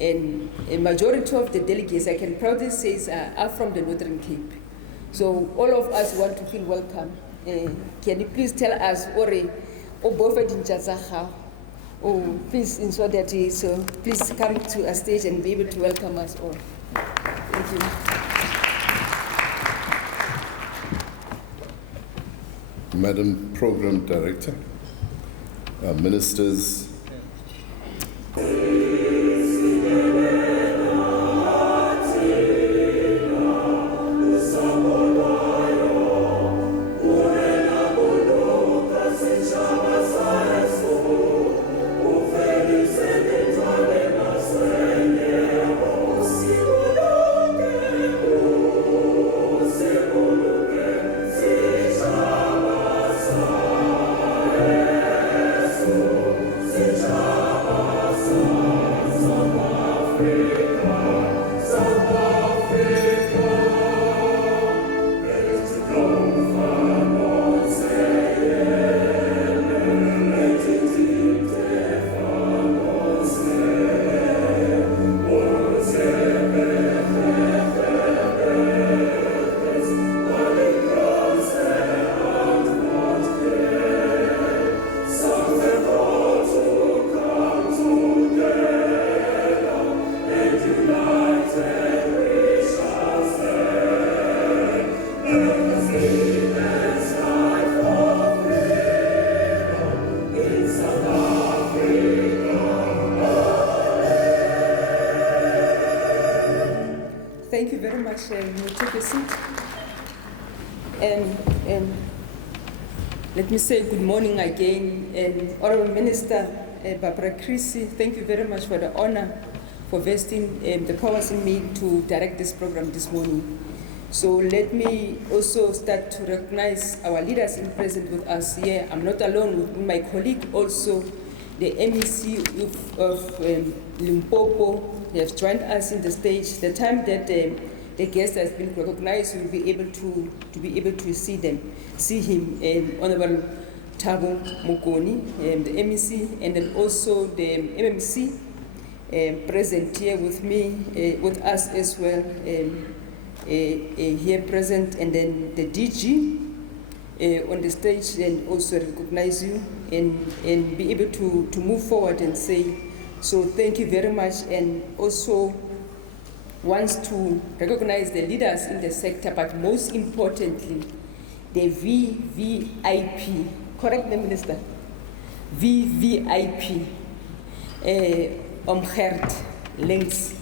And a majority of the delegates, I can proudly say, are from the Northern Cape. So all of us want to feel welcome. Can you please tell us, please ensure that so please come to a stage and be able to welcome us all. Thank you. Madam Program Director, Ministers, Thank you very much. You take a seat. And let me say good morning again. And Honorable Minister Barbara Creasy, thank you very much for the honor for vesting the powers in me to direct this program this morning. So let me also start to recognize our leaders in present with us here. I'm not alone with my colleague also, the MEC of Limpopo. They have joined us in the stage. The time that the guest has been recognized, we'll be able to see him, Honorable Thabo Mokoni, the MEC, and then also the MMC present here with me, with us as well, here present, and then the DG on the stage, and also recognize you and be able to move forward and say. So thank you very much, and also wants to recognize the leaders in the sector, but most importantly, the VVIP, correct me, Minister? VVIP, Omgert Links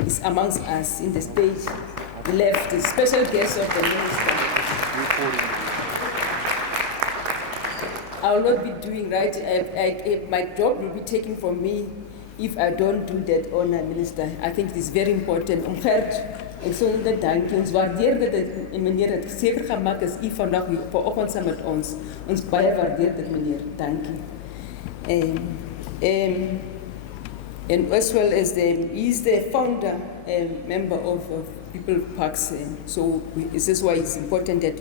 is amongst us in the stage left, the special guest of the Minister. I will not be doing right, my job will be taken from me if I don't do that honor, Minister. I think it is very important. Ek sou net dankie. Ons waardeer dit meneer het seker gemaak is u vandag hier vanoggend saam met ons. Ons baie waardeer dit meneer. Dankie. And as well as he's the founder member of People Parks. So this is why it's important that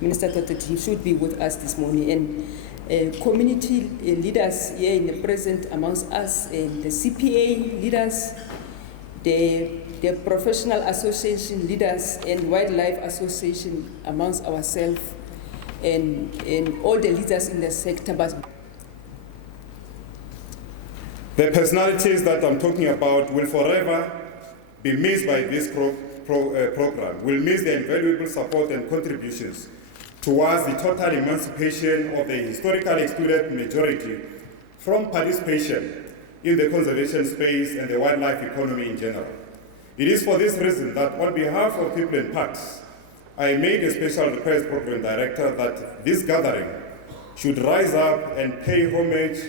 Minister thought that he should be with us this morning. And community leaders here in the present amongst us, the CPA leaders, the professional association leaders and wildlife association amongst ourselves, and all the leaders in the sector. The personalities that I'm talking about will forever be missed by this program, will miss their invaluable support and contributions towards the total emancipation of the historically excluded majority from participation in the conservation space and the wildlife economy in general. It is for this reason that on behalf of People and Parks, I made a special request, Program Director, that this gathering should rise up and pay homage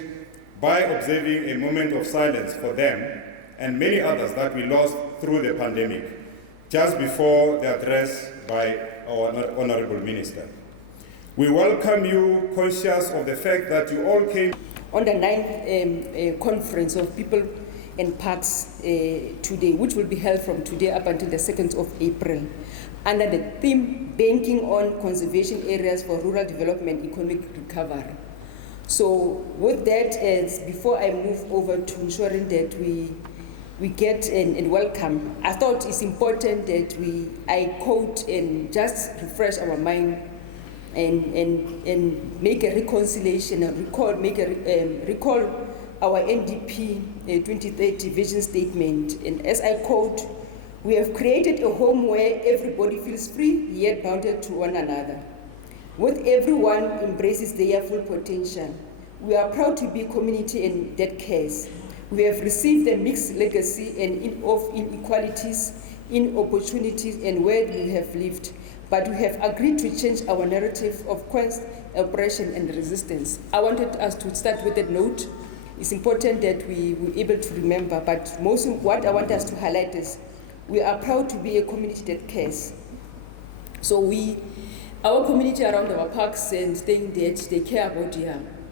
by observing a moment of silence for them and many others that we lost through the pandemic, just before the address by our Honorable Minister. We welcome you, conscious of the fact that you all came on the 9th conference of People and Parks today, which will be held from today up until the 2nd of April, under the theme, Banking on Conservation Areas for Rural Development Economic Recovery. So with that, before I move over to ensuring that we we get and welcome. I thought it's important that I quote and just refresh our mind and make a reconciliation and recall our NDP 2030 vision statement. And as I quote, we have created a home where everybody feels free yet bounded to one another, with everyone embraces their full potential. We are proud to be a community and that cares. We have received a mixed legacy of inequalities in opportunities and where we have lived, but we have agreed to change our narrative of quest, oppression, and resistance. I wanted us to start with that note. It's important that we were able to remember, but most of what I want us to highlight is we are proud to be a community that cares. So our community around our parks and saying that they care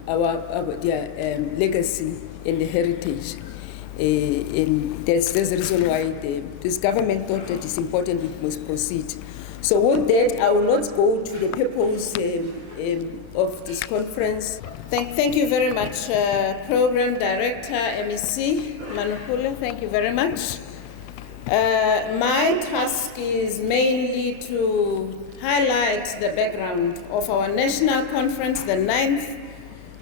about their legacy and the heritage. And there's a reason why this government thought that it's important we must proceed. So with that, I will not go to the purpose of this conference. Thank you very much, Program Director, MEC Manupule. Thank you very much. My task is mainly to highlight the background of our national conference, the 9th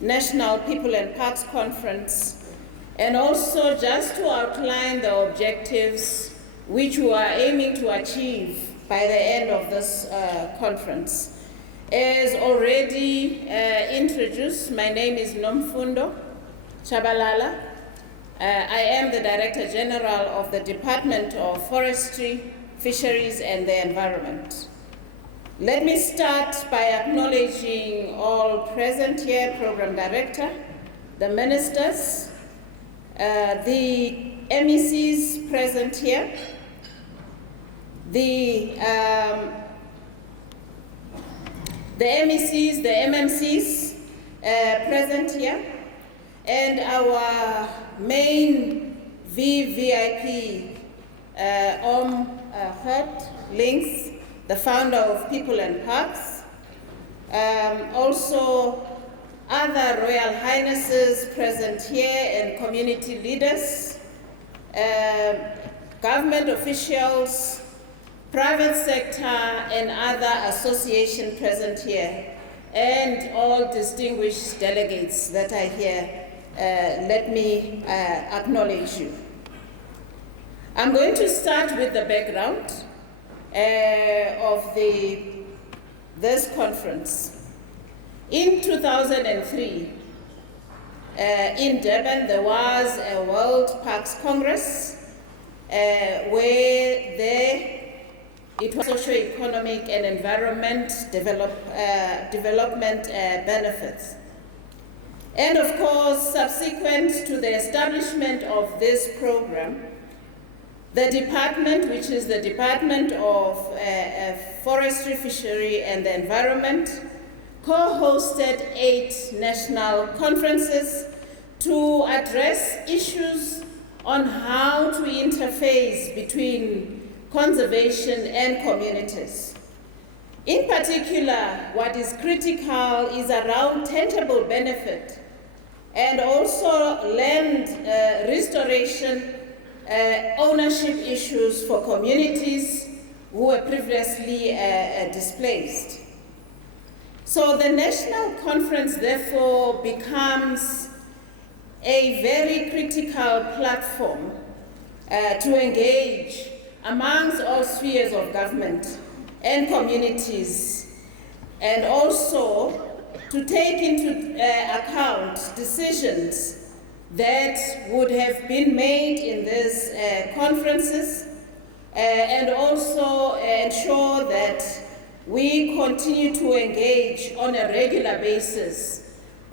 National People and Parks Conference, and also just to outline the objectives which we are aiming to achieve by the end of this conference. As already introduced, my name is Nomfundo Chabalala. I am the Director General of the Department of Forestry, Fisheries and the Environment. Let me start by acknowledging all present here, Program Director, the ministers, the MECs present here, the MECs, the MMCs present here, and our main VVIP, Hurt Links, the founder of People and Parks, also other Royal Highnesses present here and community leaders, government officials, private sector and other associations present here, and all distinguished delegates that are here. Let me acknowledge you. I'm going to start with the background of this conference. In 2003, in Durban, there was a World Parks Congress where it was socio-economic and environment development benefits. And of course, subsequent to the establishment of this program, the department, which is the Department of Forestry, Fishery and the Environment, co-hosted 8 national conferences to address issues on how to interface between conservation and communities. In particular, what is critical is around tangible benefit and also land restoration, ownership issues for communities who were previously displaced. So the national conference therefore becomes a very critical platform to engage amongst all spheres of government and communities, and also to take into account decisions that would have been made in these conferences, and also ensure that we continue to engage on a regular basis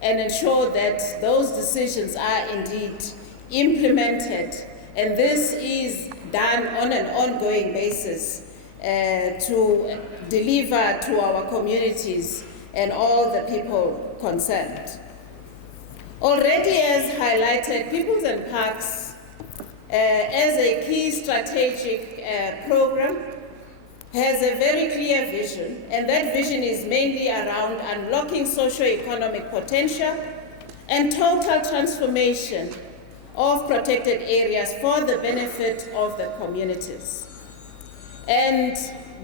and ensure that those decisions are indeed implemented. And this is done on an ongoing basis to deliver to our communities and all the people concerned. Already as highlighted, Peoples and Parks as a key strategic program has a very clear vision, and that vision is mainly around unlocking socio-economic potential and total transformation of protected areas for the benefit of the communities. And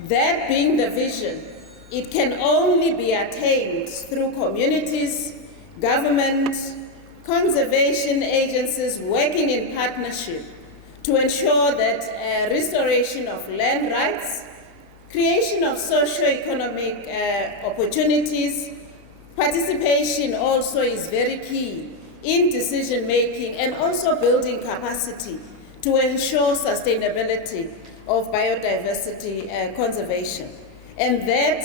that being the vision, it can only be attained through communities, government, conservation agencies working in partnership to ensure that restoration of land rights, creation of socio-economic opportunities, participation also is very key in decision making and also building capacity to ensure sustainability of biodiversity conservation. And that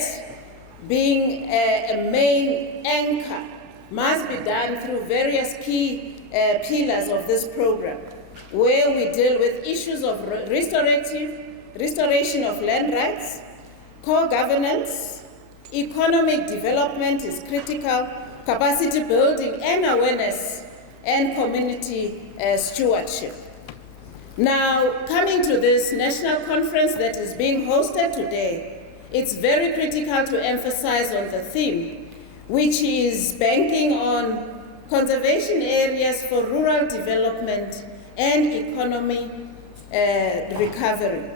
being a main anchor must be done through various key pillars of this program, where we deal with issues of restoration of land rights, core governance, economic development is critical, capacity building and awareness, and community stewardship. Now, coming to this national conference that is being hosted today, it's very critical to emphasize on the theme, which is banking on conservation areas for rural development and economy recovery.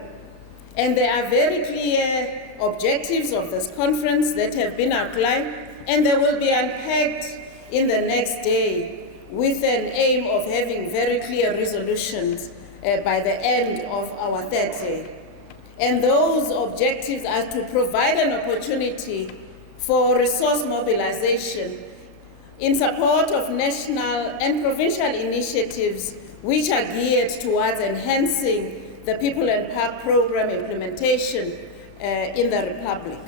And there are very clear objectives of this conference that have been outlined, and they will be unpacked in the next day with an aim of having very clear resolutions by the end of our third day. And those objectives are to provide an opportunity for resource mobilization in support of national and provincial initiatives which are geared towards enhancing the People and Park program implementation in the Republic.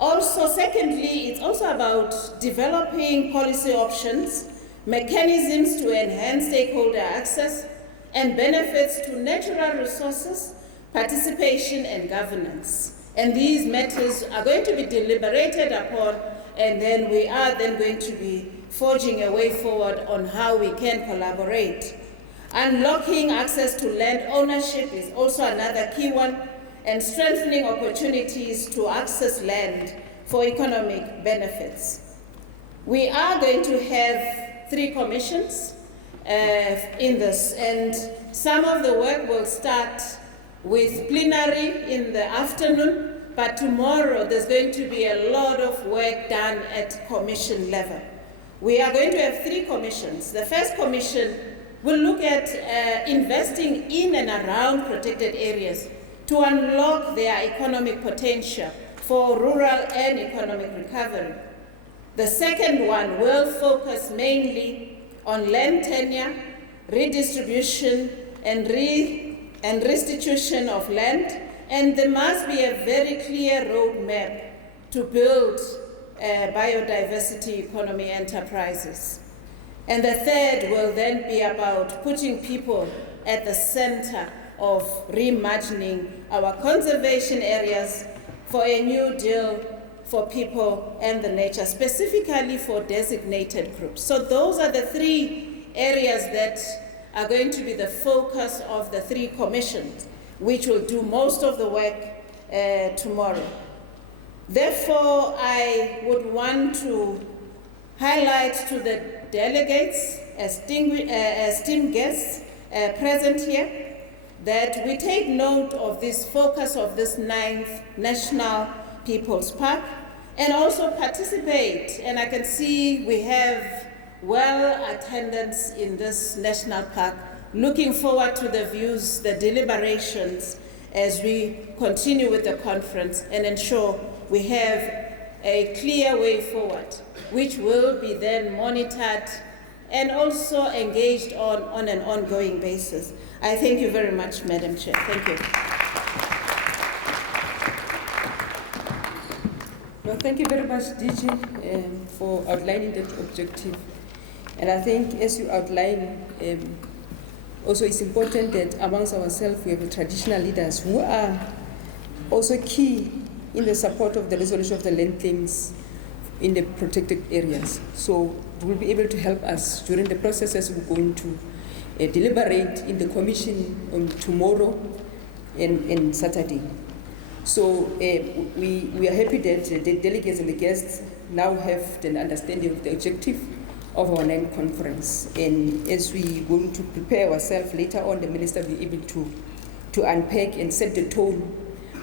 Also, secondly, it's also about developing policy options, mechanisms to enhance stakeholder access and benefits to natural resources, participation and governance. And these matters are going to be deliberated upon, and then we are then going to be forging a way forward on how we can collaborate. Unlocking access to land ownership is also another key one, and strengthening opportunities to access land for economic benefits. We are going to have 3 commissions in this, and some of the work will start with plenary in the afternoon, but tomorrow there's going to be a lot of work done at commission level. We are going to have 3 commissions. The first commission will look at investing in and around protected areas to unlock their economic potential for rural and economic recovery. The second one will focus mainly on land tenure, redistribution, and restitution of land, and there must be a very clear roadmap to build biodiversity economy enterprises. And the third will then be about putting people at the center of reimagining our conservation areas for a new deal for people and the nature, specifically for designated groups. So those are the 3 areas that are going to be the focus of the 3 commissions, which will do most of the work tomorrow. Therefore, I would want to highlight to the delegates, esteemed guests present here, that we take note of this focus of this 9th National People's Park and also participate. And I can see we have attendance in this national park. Looking forward to the views, the deliberations as we continue with the conference and ensure we have a clear way forward, which will be then monitored and also engaged on an ongoing basis. I thank you very much, Madam Chair. Thank you. Well, thank you very much, DG, for outlining that objective. And I think as you outline, also it's important that amongst ourselves we have traditional leaders who are also key in the support of the resolution of the land claims in the protected areas. So they will be able to help us during the process as we're going to deliberate in the commission on tomorrow and Saturday. So we are happy that the delegates and the guests now have an understanding of the objective of our NAM conference. And as we going to prepare ourselves later on, the minister will be able to unpack and set the tone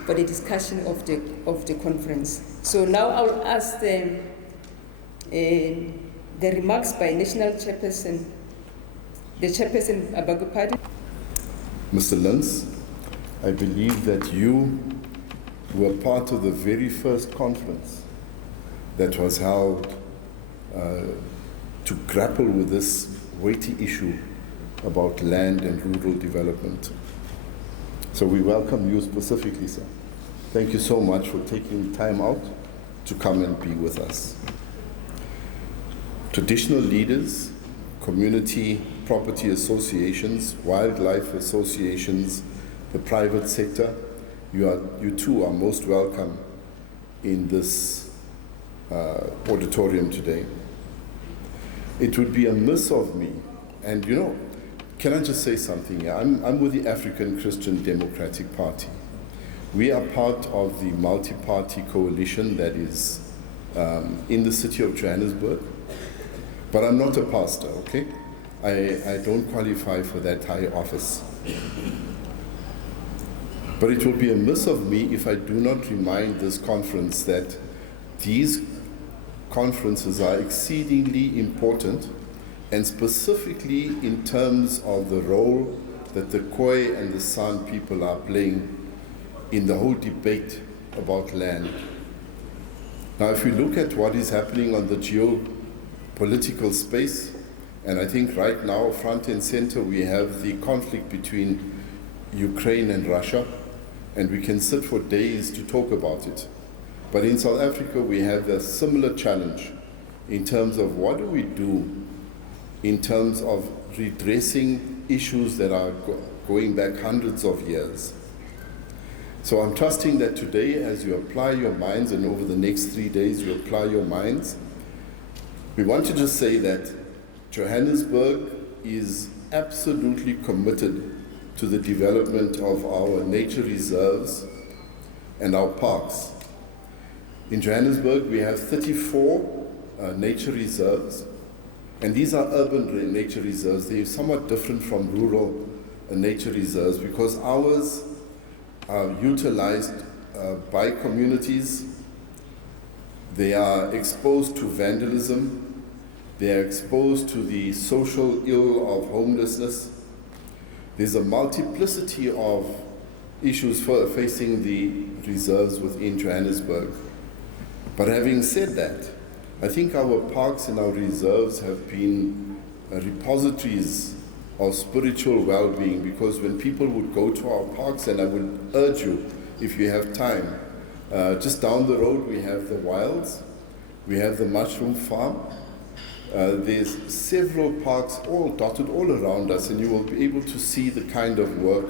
for the discussion of the conference. So now I will ask the remarks by National Chairperson, the Chairperson Abagupadi. Mr. Lens, I believe that you were part of the very first conference that was held to grapple with this weighty issue about land and rural development. So we welcome you specifically, sir. Thank you so much for taking time out to come and be with us. Traditional leaders, community property associations, wildlife associations, the private sector, you too are most welcome in this auditorium today. It would be amiss of me, and you know, can I just say something here? I'm with the African Christian Democratic Party. We are part of the multi-party coalition that is in the city of Johannesburg, but I'm not a pastor, okay? I don't qualify for that high office. But it will be amiss of me if I do not remind this conference that these conferences are exceedingly important, and specifically in terms of the role that the Khoi and the San people are playing in the whole debate about land. Now, if we look at what is happening on the geopolitical space, and I think right now, front and center, we have the conflict between Ukraine and Russia, and we can sit for days to talk about it. But in South Africa, we have a similar challenge in terms of what do we do in terms of redressing issues that are going back hundreds of years. So I'm trusting that today, as you apply your minds, and over the next 3 days you apply your minds, we want to just say that Johannesburg is absolutely committed to the development of our nature reserves and our parks. In Johannesburg, we have 34 nature reserves, and these are urban nature reserves. They're somewhat different from rural nature reserves because ours are utilized by communities. They are exposed to vandalism. They are exposed to the social ill of homelessness. There's a multiplicity of issues facing the reserves within Johannesburg. But having said that, I think our parks and our reserves have been repositories of spiritual well-being, because when people would go to our parks, and I would urge you, if you have time, just down the road we have the Wilds, we have the Mushroom Farm, there's several parks all dotted all around us, and you will be able to see the kind of work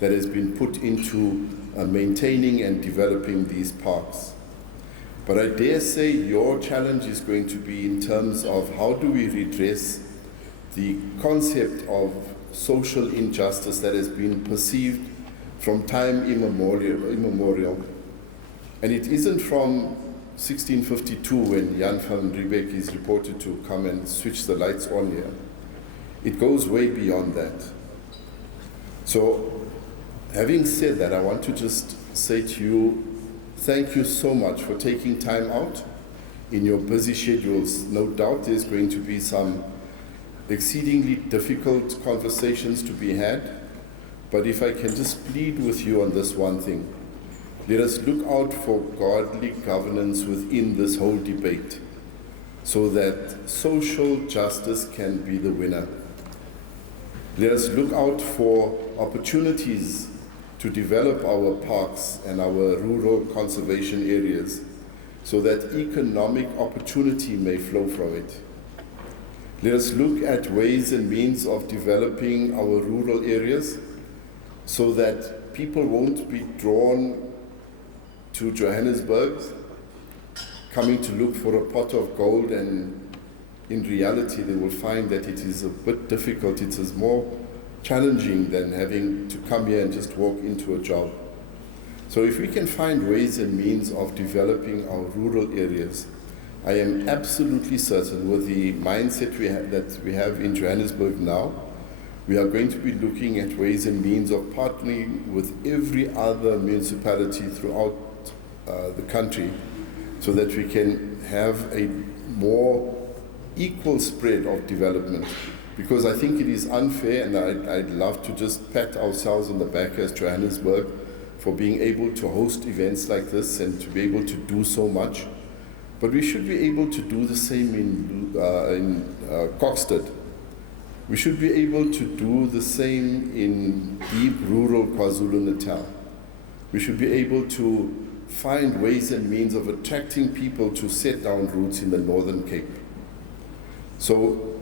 that has been put into maintaining and developing these parks. But I dare say your challenge is going to be in terms of how do we redress the concept of social injustice that has been perceived from time immemorial. And it isn't from 1652 when Jan van Riebeck is reported to come and switch the lights on here. It goes way beyond that. So, having said that, I want to just say to you, thank you so much for taking time out in your busy schedules. No doubt there's going to be some exceedingly difficult conversations to be had, but if I can just plead with you on this one thing, let us look out for godly governance within this whole debate so that social justice can be the winner. Let us look out for opportunities to develop our parks and our rural conservation areas so that economic opportunity may flow from it. Let us look at ways and means of developing our rural areas so that people won't be drawn to Johannesburg, coming to look for a pot of gold, and in reality they will find that it is a bit difficult. It is more challenging than having to come here and just walk into a job. So if we can find ways and means of developing our rural areas I am absolutely certain with the mindset that we have in Johannesburg now, we are going to be looking at ways and means of partnering with every other municipality throughout the country so that we can have a more equal spread of development. Because I think it is unfair, and I'd love to just pat ourselves on the back as Johannesburg for being able to host events like this and to be able to do so much. But we should be able to do the same in Kokstad. We should be able to do the same in deep rural KwaZulu-Natal. We should be able to find ways and means of attracting people to set down roots in the Northern Cape. So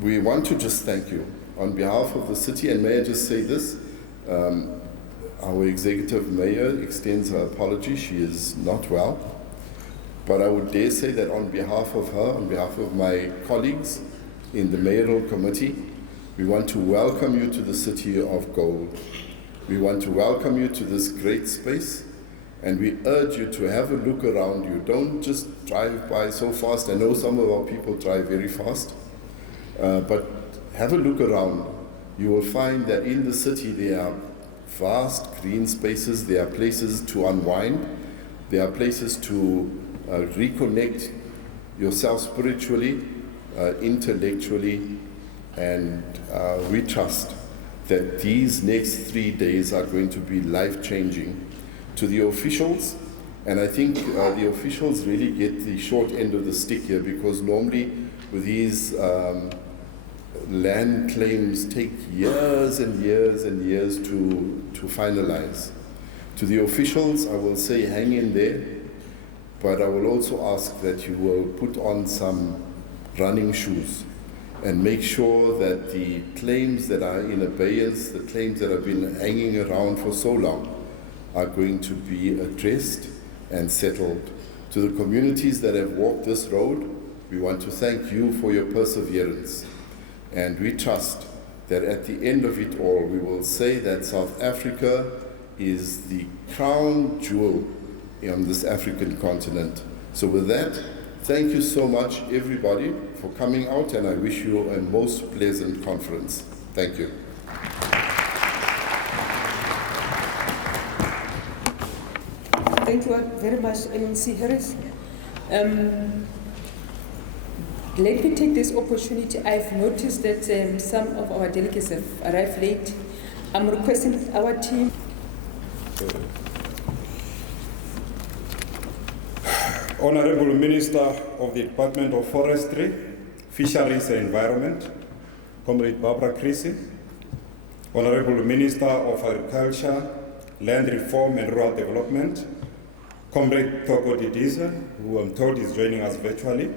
we want to just thank you on behalf of the city, and may I just say this, our executive mayor extends her apology. She is not well, but I would dare say that on behalf of her, on behalf of my colleagues in the mayoral committee, we want to welcome you to the city of gold. We want to welcome you to this great space, and we urge you to have a look around you. Don't just drive by so fast. I know some of our people drive very fast, but have a look around. You will find that in the city there are vast green spaces, there are places to unwind, there are places to reconnect yourself spiritually, intellectually, and we trust that these next 3 days are going to be life-changing to the officials. And I think the officials really get the short end of the stick here, because normally with these land claims take years and years and years to finalize. To the officials, I will say hang in there, but I will also ask that you will put on some running shoes and make sure that the claims that are in abeyance, the claims that have been hanging around for so long, are going to be addressed and settled. To the communities that have walked this road, we want to thank you for your perseverance. And we trust that at the end of it all, we will say that South Africa is the crown jewel on this African continent. So with that, thank you so much, everybody, for coming out, and I wish you a most pleasant conference. Thank you. Thank you very much, MNC Harris. Let me take this opportunity. I've noticed that some of our delegates have arrived late. I'm requesting our team. Honorable Minister of the Department of Forestry, Fisheries and Environment, Comrade Barbara Creasy, Honorable Minister of Agriculture, Land Reform and Rural Development, Comrade Thoko Didiza, who I'm told is joining us virtually,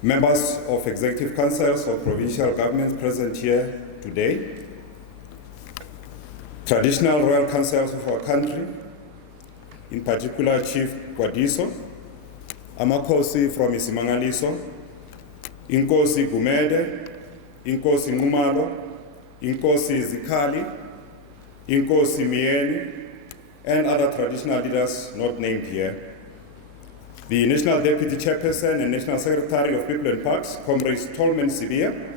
members of Executive Councils of provincial governments present here today, traditional royal councils of our country, in particular Chief Gwadiso, Amakhosi from Isimangaliso, Inkosi Gumede, Inkosi Ngumalo, Inkosi Zikali, Inkosi Mieni, and other traditional leaders not named here. The National Deputy Chairperson and National Secretary of People and Parks, Comrades Tolman Sibia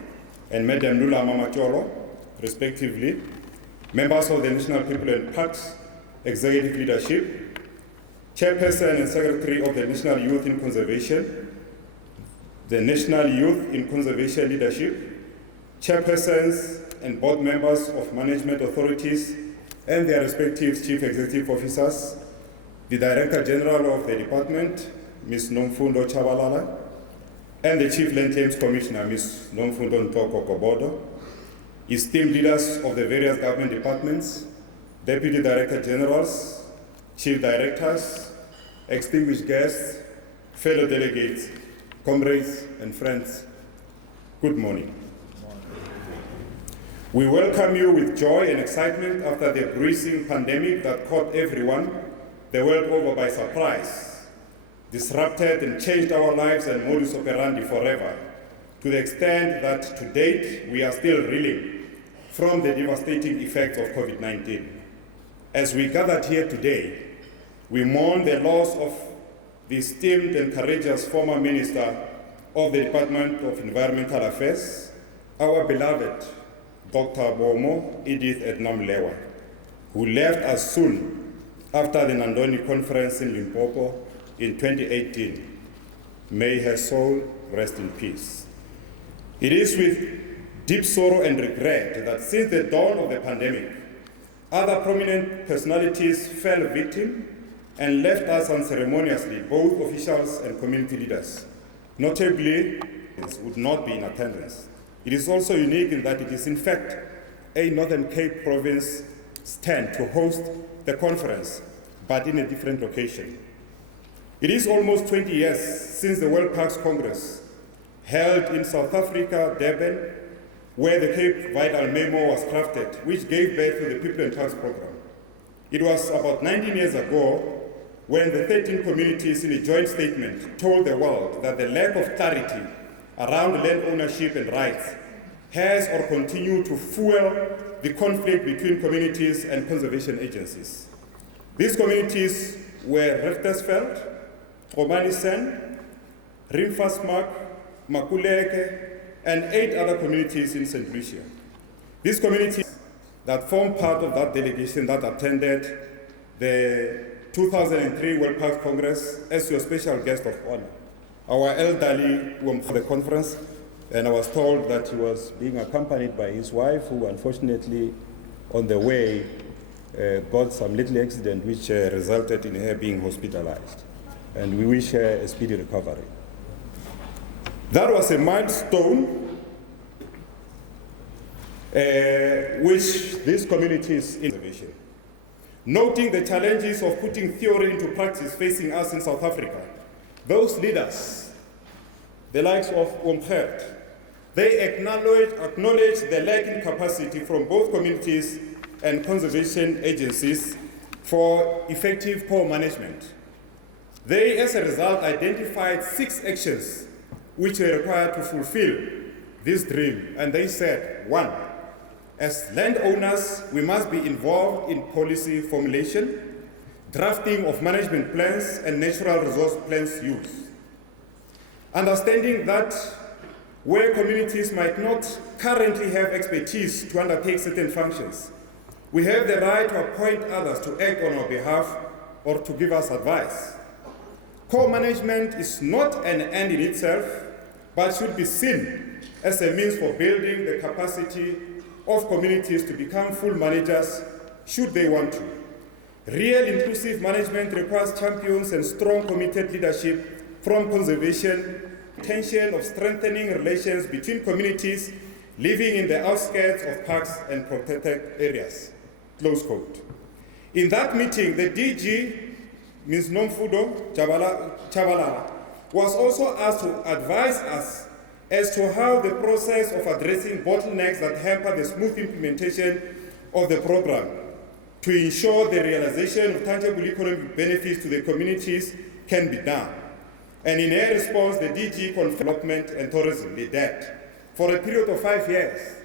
and Madam Lula Mamacholo, respectively, members of the National People and Parks Executive Leadership, Chairperson and Secretary of the National Youth in Conservation, the National Youth in Conservation Leadership, Chairpersons and board members of management authorities and their respective chief executive officers, the Director General of the Department, Ms. Nomfundo Chabalala, and the Chief Land Claims Commissioner, Ms. Nomfundo Ntoko Kobodo, esteemed leaders of the various government departments, Deputy Director Generals, Chief Directors, extinguished guests, fellow delegates, comrades and friends, good morning. We welcome you with joy and excitement after the bruising pandemic that caught everyone the world over by surprise, disrupted and changed our lives and modus operandi forever, to the extent that to date we are still reeling from the devastating effects of COVID-19. As we gathered here today, we mourn the loss of the esteemed and courageous former Minister of the Department of Environmental Affairs, our beloved Dr. Bomo Edith Ednam-Lewa, who left us soon after the Nandoni Conference in Limpopo in 2018. May her soul rest in peace. It is with deep sorrow and regret that since the dawn of the pandemic, other prominent personalities fell victim and left us unceremoniously, both officials and community leaders. Notably, would not be in attendance. It is also unique in that it is in fact a Northern Cape province stand to host the conference, but in a different location. It is almost 20 years since the World Parks Congress held in South Africa, Durban, where the Cape Vital Memo was crafted, which gave birth to the People and Parks Program. It was about 19 years ago when the 13 communities in a joint statement told the world that the lack of clarity around land ownership and rights has or continues to fuel the conflict between communities and conservation agencies. These communities were Richtersveld, Romanisen, Rimfasmark, Makuleke, and 8 other communities in St. Lucia. These communities that form part of that delegation that attended the 2003 World Parks Congress as your special guest of honor. Our elderly went for the conference, and I was told that he was being accompanied by his wife, who unfortunately on the way got some little accident which resulted in her being hospitalized. And we wish her a speedy recovery. That was a milestone which these communities in conservation. Noting the challenges of putting theory into practice facing us in South Africa, those leaders, the likes of Omgert, they acknowledge the lacking capacity from both communities and conservation agencies for effective co-management. They, as a result, identified 6 actions which were required to fulfill this dream. And they said, 1, as landowners, we must be involved in policy formulation, drafting of management plans and natural resource plans use. Understanding that where communities might not currently have expertise to undertake certain functions, we have the right to appoint others to act on our behalf or to give us advice. Co-management is not an end in itself, but should be seen as a means for building the capacity of communities to become full managers should they want to. Real inclusive management requires champions and strong committed leadership from conservation, intention of strengthening relations between communities living in the outskirts of parks and protected areas. Close quote. In that meeting, the DG, Ms. Nomfundo Chabalala, was also asked to advise us as to how the process of addressing bottlenecks that hamper the smooth implementation of the program to ensure the realization of tangible economic benefits to the communities can be done. And in her response, the DG Conf Development and Tourism, LIDET, for a period of 5 years,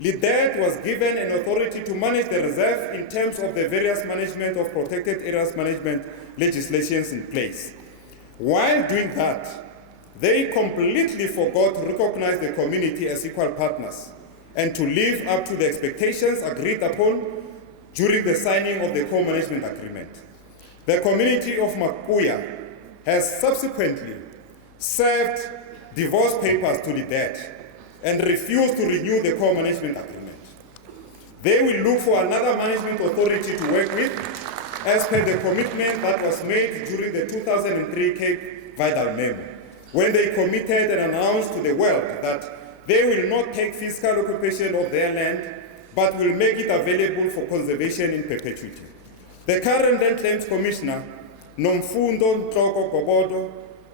LIDET was given an authority to manage the reserve in terms of the various management of protected areas management legislations in place. While doing that, they completely forgot to recognize the community as equal partners and to live up to the expectations agreed upon during the signing of the co-management agreement. The community of Makuya has subsequently served divorce papers to LIDET and refused to renew the co-management agreement. They will look for another management authority to work with as per the commitment that was made during the 2003 Cape Vital Memo, when they committed and announced to the world that they will not take physical occupation of their land, but will make it available for conservation in perpetuity. The current Land Claims Commissioner, Nomfundo Ntloko Gobodo,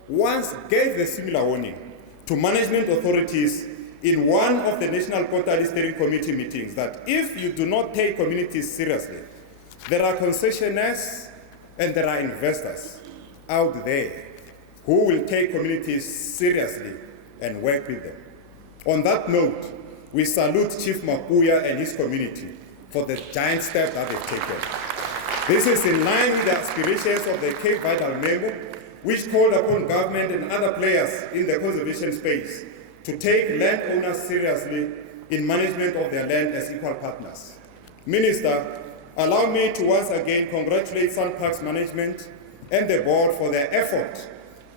once gave a similar warning to management authorities in one of the National Quarterly Steering Committee meetings that if you do not take communities seriously, there are concessionaires and there are investors out there who will take communities seriously and work with them. On that note, we salute Chief Makuya and his community for the giant step that they've taken. This is in line with the aspirations of the Cape Vital Memo which called upon government and other players in the conservation space to take landowners seriously in management of their land as equal partners. Minister, allow me to once again congratulate SANParks management and the board for their effort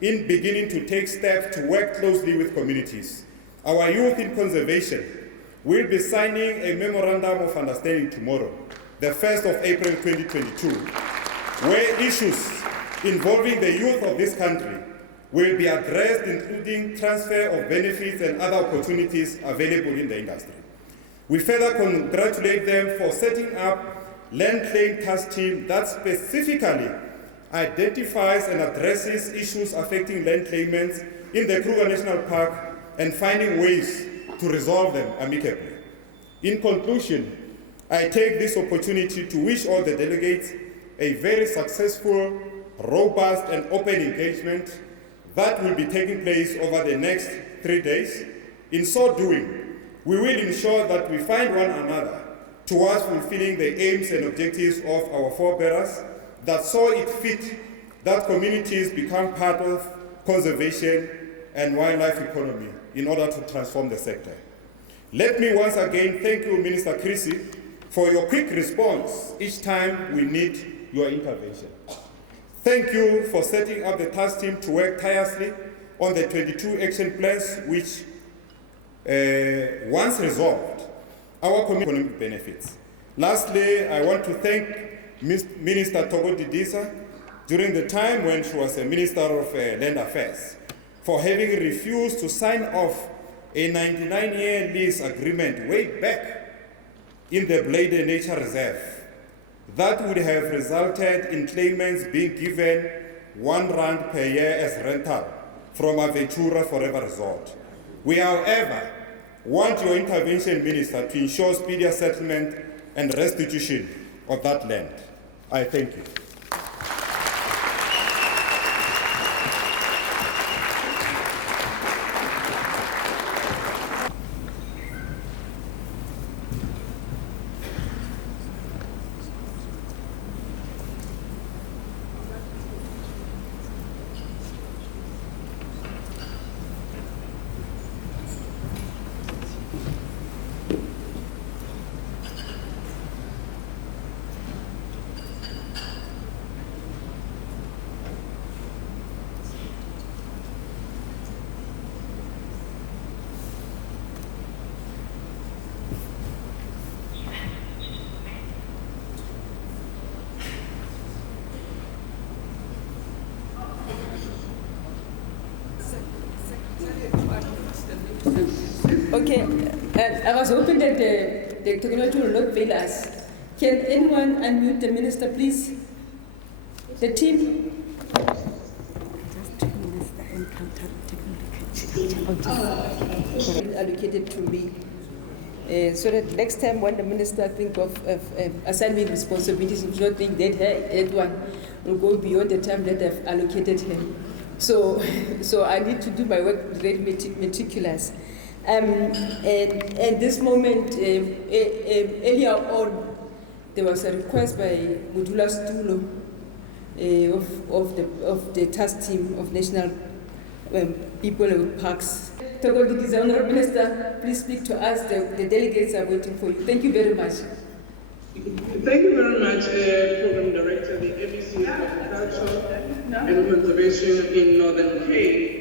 in beginning to take steps to work closely with communities. Our youth in conservation will be signing a memorandum of understanding tomorrow, the 1st of April 2022, where issues involving the youth of this country will be addressed, including transfer of benefits and other opportunities available in the industry. We further congratulate them for setting up land claim task team that specifically identifies and addresses issues affecting land claimants in the Kruger National Park and finding ways to resolve them amicably. In conclusion, I take this opportunity to wish all the delegates a very successful, robust and open engagement that will be taking place over the next 3 days. In so doing, we will ensure that we find one another towards fulfilling the aims and objectives of our forebears that saw it fit that communities become part of conservation and wildlife economy in order to transform the sector. Let me once again thank you, Minister Creasy, for your quick response each time we need your intervention. Thank you for setting up the task team to work tirelessly on the 22 action plans which, once resolved, our community benefits. Lastly, I want to thank Minister Togo Didisa during the time when she was a Minister of Land Affairs for having refused to sign off a 99-year lease agreement way back in the Bladder Nature Reserve that would have resulted in claimants being given R1 per year as rental from Aventura Forever Resort. We, however, want your intervention, Minister, to ensure speedier settlement and restitution of that land. I thank you. Okay, I was hoping that the technology will not fail us. Can anyone unmute the minister, please? The team? Allocated to me. So that next time when the minister think of assigning responsibilities, you don't think that that one will go beyond the time that I've allocated him. So I need to do my work very meticulous. At this moment, earlier on, there was a request by Mudula Stulo of the task team of National People and Parks. Togo Didisa, Honourable Minister, please speak to us. The delegates are waiting for you. Thank you very much. Thank you very much, Program Director, the ABC of Agriculture and Conservation in Northern Cape.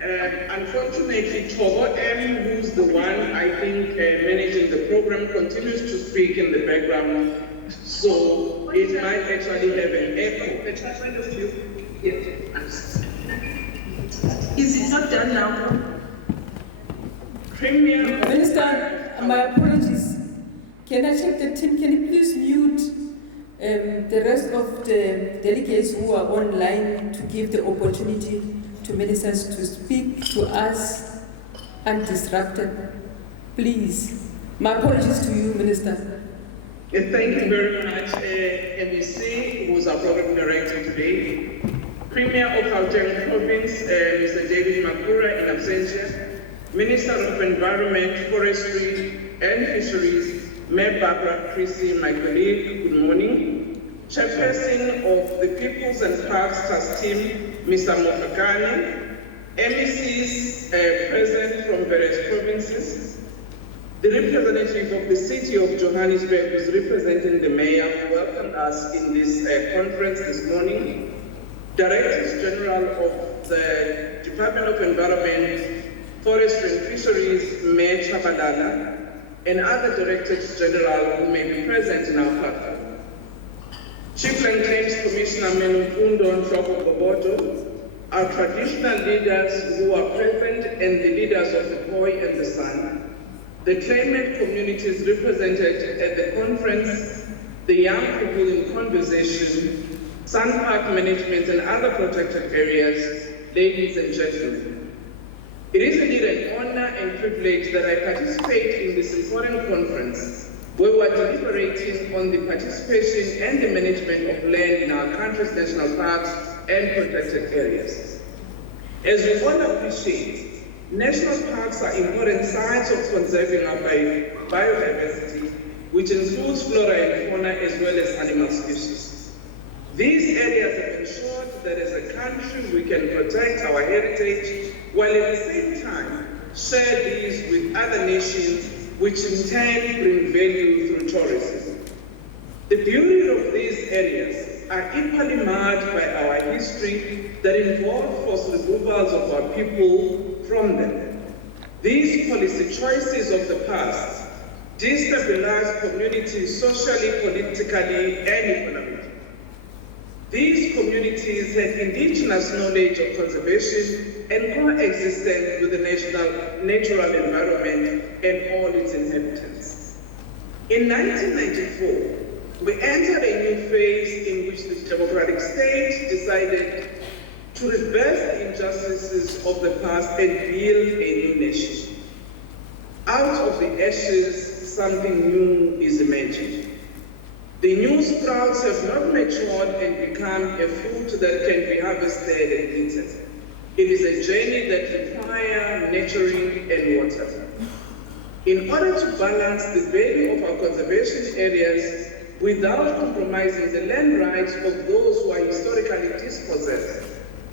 Unfortunately, Togo M, who's the one, I think, managing the program, continues to speak in the background, so it might actually have an echo. Is it not done now? Premier. Minister, my apologies. Can I check the team? Can you please mute the rest of the delegates who are online to give the opportunity to ministers to speak to us undisrupted? Please. My apologies to you, Minister. Thank you very much, MEC, who is our program director today. Premier of Gauteng Province, Mr. David Makura in absentia. Minister of Environment, Forestry and Fisheries, Mayor Barbara Creasy, my colleague, good morning. Chairperson of the Peoples and Parks Trust Team, Mr. Mofakane, MECs present from various provinces, the representative of the city of Johannesburg, who is representing the mayor, who welcomed us in this conference this morning, Directors General of the Department of Environment, Forestry and Fisheries, Mayor Chabalala, and other Directors General who may be present in our platform. Chief Land Claims Commissioner Menumfundo Nhloko Boboto, our traditional leaders who are present, and the leaders of the Khoi and the San, the claimant communities represented at the conference, the young people in conversation, Sun Park management and other protected areas, ladies and gentlemen. It is indeed an honor and privilege that I participate in this important conference where we are deliberating on the participation and the management of land in our country's national parks and protected areas. As we all appreciate, national parks are important sites of conserving our biodiversity, which includes flora and fauna as well as animal species. These areas have ensured that as a country we can protect our heritage while at the same time share these with other nations, which in turn bring value through tourism. The beauty of these areas are equally marred by our history that involve forced removals of our people from them. These policy choices of the past destabilize communities socially, politically, and economically. These communities have indigenous knowledge of conservation and coexistence with the natural environment and all its inhabitants. In 1994, we entered a new phase in which the democratic state decided to reverse the injustices of the past and build a new nation. Out of the ashes, something new is emerging. The new sprouts have not matured and become a fruit that can be harvested and eaten. It is a journey that requires nurturing and water. In order to balance the value of our conservation areas without compromising the land rights of those who are historically dispossessed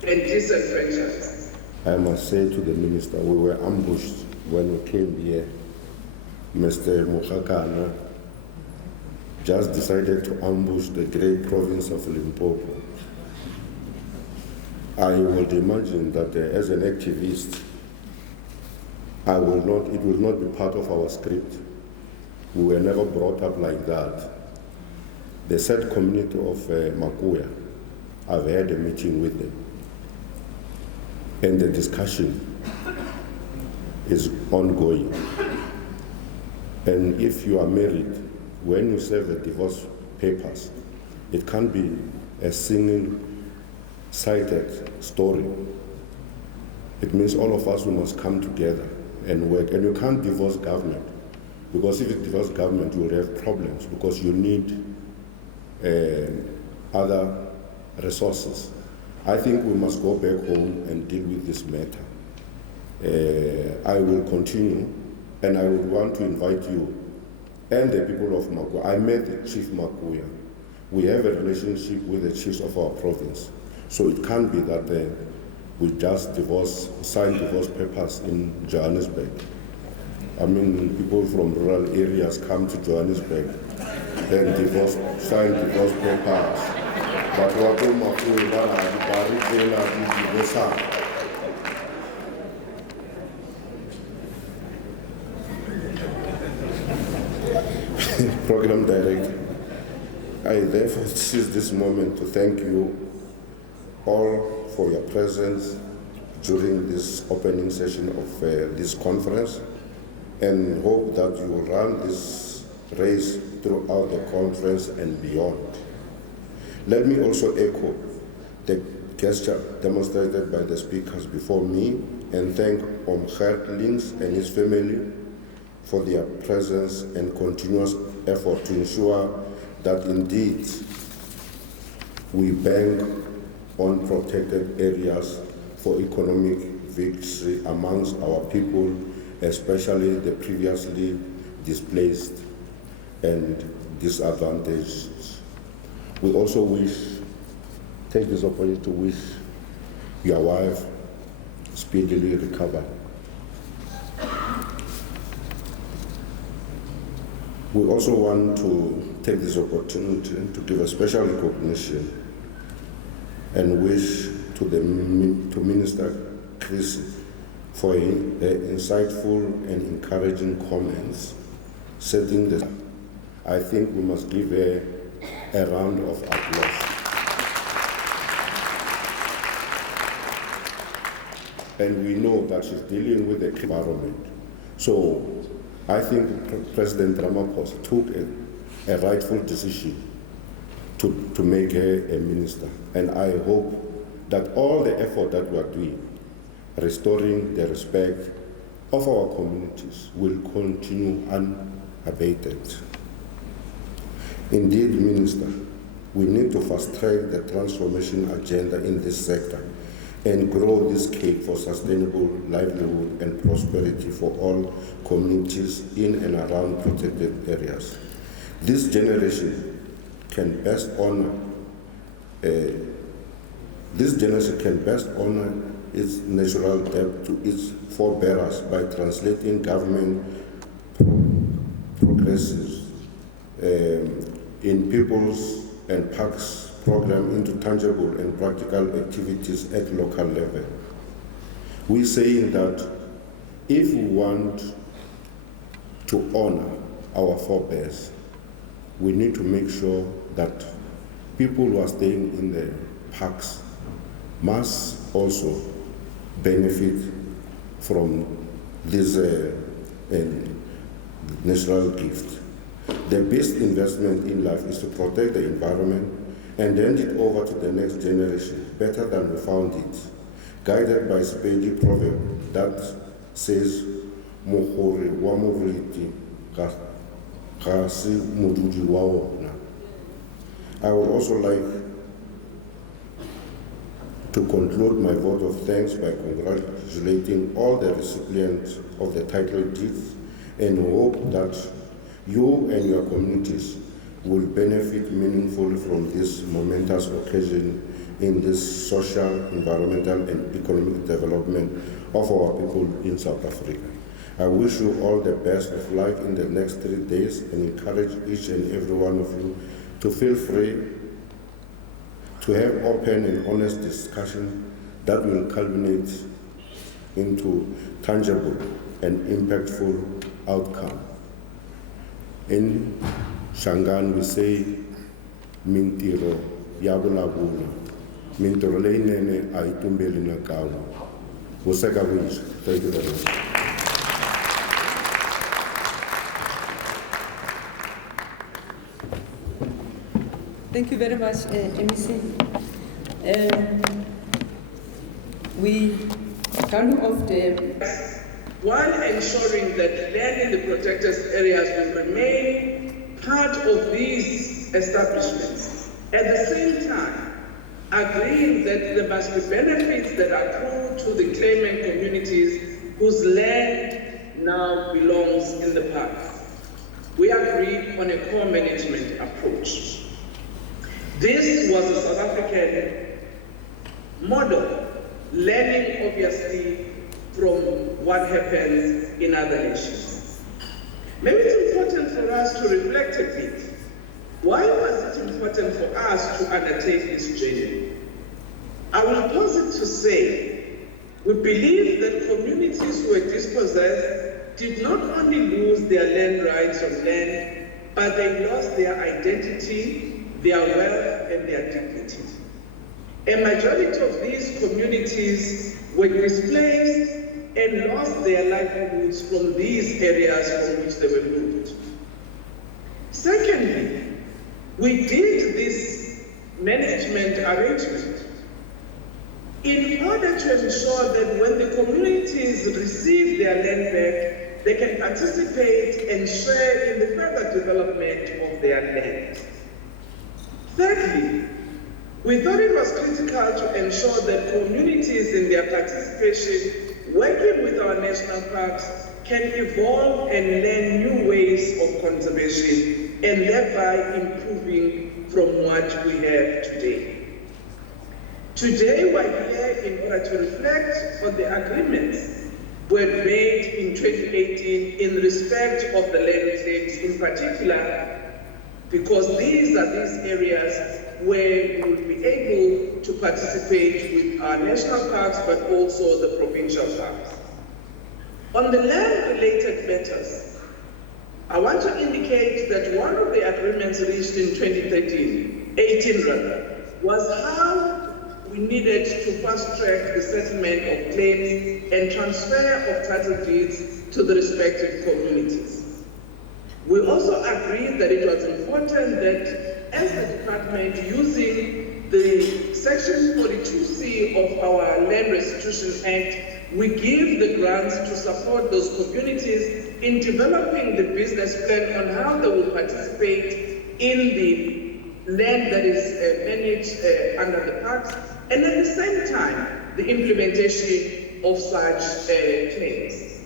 and disenfranchised. I must say to the minister, we were ambushed when we came here. Mr. Mofakane just decided to ambush the great province of Limpopo. I would imagine that as an activist, it will not be part of our script. We were never brought up like that. The said community of Makuya, I've had a meeting with them. And the discussion is ongoing. And if you are married, when you serve the divorce papers, it can't be a single-sided story. It means all of us, we must come together and work. And you can't divorce government, because if you divorce government, you will have problems, because you need other resources. I think we must go back home and deal with this matter. I will continue, and I would want to invite you and the people of Makuya. I met the Chief Makuya. We have a relationship with the chiefs of our province. So it can't be that we just sign divorce papers in Johannesburg. I mean, people from rural areas come to Johannesburg and sign divorce papers. But what Program Director, I therefore seize this moment to thank you all for your presence during this opening session of this conference, and hope that you will run this race throughout the conference and beyond. Let me also echo the gesture demonstrated by the speakers before me and thank Omgert Links and his family for their presence and continuous effort to ensure that indeed we bank on protected areas for economic victory amongst our people, especially the previously displaced and disadvantaged. We also take this opportunity to wish your wife speedily recover. We also want to take this opportunity to give a special recognition and wish to Minister Chris for her insightful and encouraging comments, setting the. I think we must give her a round of applause. And we know that she's dealing with the environment. So I think President Ramaphosa took a rightful decision to make her a minister. And I hope that all the effort that we are doing, restoring the respect of our communities, will continue unabated. Indeed, Minister, we need to fast-track the transformation agenda in this sector and grow this cake for sustainable livelihood and prosperity for all communities in and around protected areas. This generation can best honor its natural debt to its forebearers by translating government progresses in people's and parks program into tangible and practical activities at local level. We're saying that if we want to honor our forebears, we need to make sure that people who are staying in the parks must also benefit from this natural gift. The best investment in life is to protect the environment and hand it over to the next generation better than we found it, guided by Sepedi proverb that says, "Mohore wa moriti ga se modudi wa ona." I would also like to conclude my vote of thanks by congratulating all the recipients of the title deeds and hope that you and your communities will benefit meaningfully from this momentous occasion in this social, environmental, and economic development of our people in South Africa. I wish you all the best of luck in the next 3 days and encourage each and every one of you to feel free to have open and honest discussion that will culminate into tangible and impactful outcome. In Shangaan, we say, "Mintiro yabulabula, mintiro leinene aitumbeli na kawa." Thank you very much. Thank you very much, MEC. We come off the. While ensuring that land in the protected areas will remain part of these establishments. At the same time, agreeing that there must be benefits that accrue to the claimant communities whose land now belongs in the parks. We agreed on a co-management approach. This was a South African model, learning obviously from what happens in other nations. Maybe it's important for us to reflect a bit. Why was it important for us to undertake this journey? I will pose it to say, we believe that communities who were dispossessed did not only lose their land rights on land, but they lost their identity, their wealth, and their dignity. A majority of these communities were displaced and lost their livelihoods from these areas from which they were moved. Secondly, we did this management arrangement in order to ensure that when the communities receive their land back, they can participate and share in the further development of their land. Thirdly, we thought it was critical to ensure that communities in their participation working with our national parks can evolve and learn new ways of conservation and thereby improving from what we have today. Today, we're here in order to reflect on the agreements were made in 2018 in respect of the land claims in particular, because these are these areas where we will be able to participate with our national parks, but also the provincial parks. On the land-related matters, I want to indicate that one of the agreements reached in 2018 was how we needed to fast-track the settlement of claims and transfer of title deeds to the respective communities. We also agreed that it was important that as the department, using the Section 42C of our Land Restitution Act, we give the grants to support those communities in developing the business plan on how they will participate in the land that is managed under the parks, and at the same time, the implementation of such claims.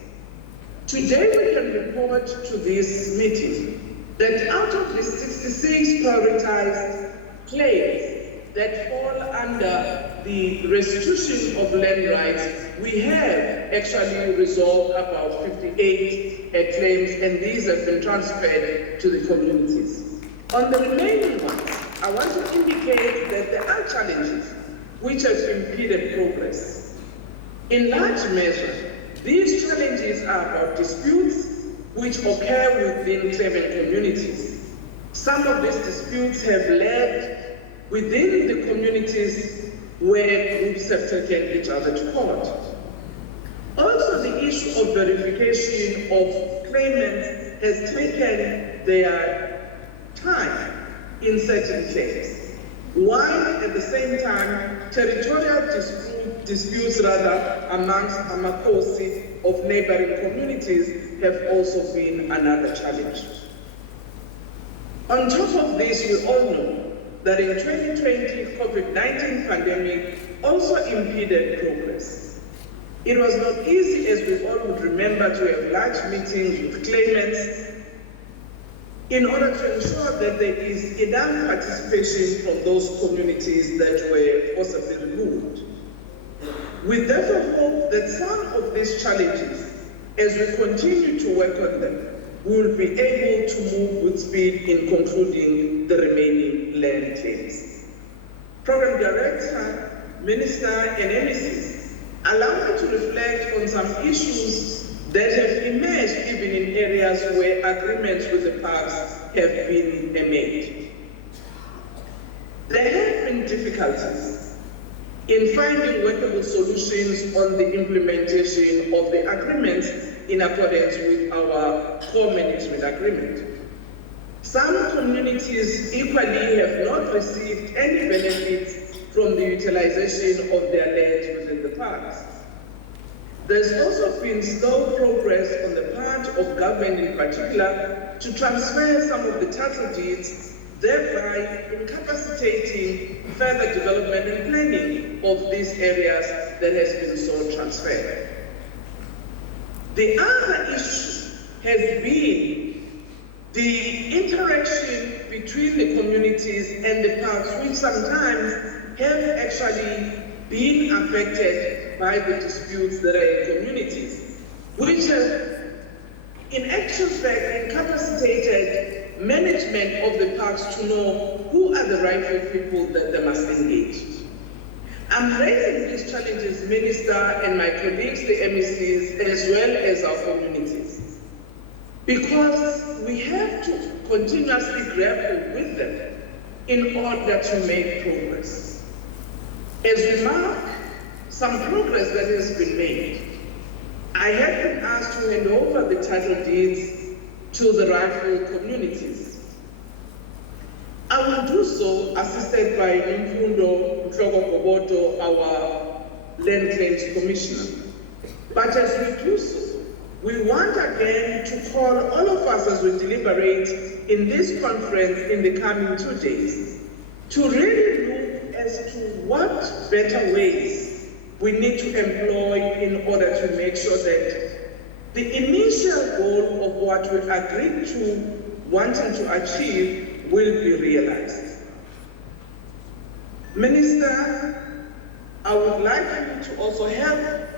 Today, we can report to this meeting that out of the 66 prioritized claims that fall under the restitution of land rights, we have actually resolved about 58 claims, and these have been transferred to the communities. On the remaining ones, I want to indicate that there are challenges which have impeded progress. In large measure, these challenges are about disputes which occur within claimant communities. Some of these disputes have led within the communities where groups have taken each other to court. Also, the issue of verification of claimants has taken their time in certain claims, while at the same time, territorial disputes amongst amakosi of neighboring communities have also been another challenge. On top of this, we all know that in 2020, COVID-19 pandemic also impeded progress. It was not easy, as we all would remember, to have large meetings with claimants in order to ensure that there is enough participation from those communities that were possibly removed. We therefore hope that some of these challenges, as we continue to work on them, we will be able to move with speed in concluding the remaining land claims. Program Director, Minister, and MECs, allow me to reflect on some issues that have emerged even in areas where agreements with the parks have been made. There have been difficulties in finding workable solutions on the implementation of the agreements in accordance with our core management agreement. Some communities equally have not received any benefits from the utilization of their land within the parks. There's also been slow progress on the part of government in particular to transfer some of the title deeds, thereby incapacitating further development and planning of these areas that has been so transferred. The other issue has been the interaction between the communities and the parks, which sometimes have actually been affected by the disputes that are in communities, which have in actual fact incapacitated management of the parks to know who are the rightful people that they must engage. I'm raising these challenges, Minister, and my colleagues, the MECs, as well as our communities, because we have to continuously grapple with them in order to make progress. As we mark some progress that has been made, I have been asked to hand over the title deeds to the rightful communities. I will do so assisted by Mfundo Mhlogo-Gobodo, our Land Claims Commissioner. But as we do so, we want again to call all of us as we deliberate in this conference in the coming 2 days to really look as to what better ways we need to employ in order to make sure that the initial goal of what we agreed to wanting to achieve will be realized. Minister, I would like you to also help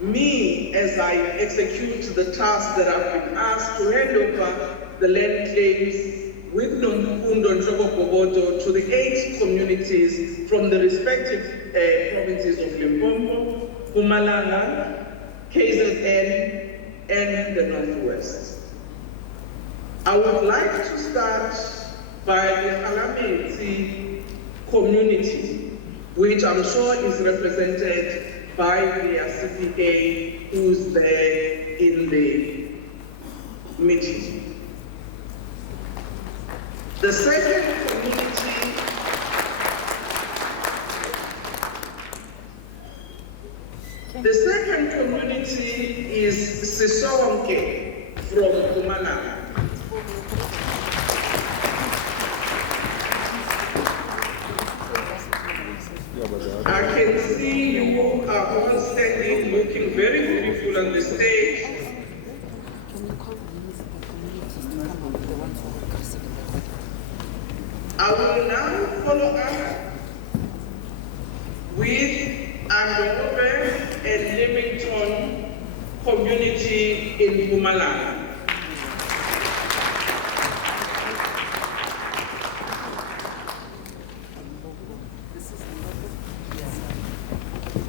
me as I execute the task that I've been asked to hand over the land claims with Nomfundo and Boboto to the 8 communities from the respective provinces of Limpopo, Mpumalanga, KZN, and the Northwest. I would like to start by the Halameti community, which I'm sure is represented by the CPA who's there in the meeting. The second community is Sisonke from Mpumalanga. I can see you are all standing looking very beautiful on the stage. I will now follow up with Andover and Leamington community in Mpumalanga.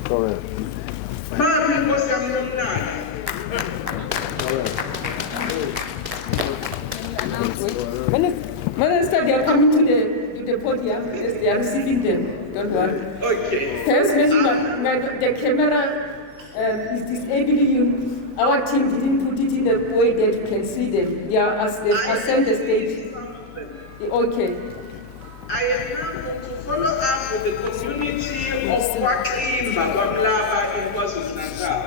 Correct. Minister, they are coming to the podium. Yes, they are receiving them. Don't worry. Okay. Thanks, the camera is disabling you. Our team didn't put it in the way that you can see them. They are as they ascend the stage. Okay. I am now going to follow up with the community of Wakim Babablaba in KwaZulu-Natal.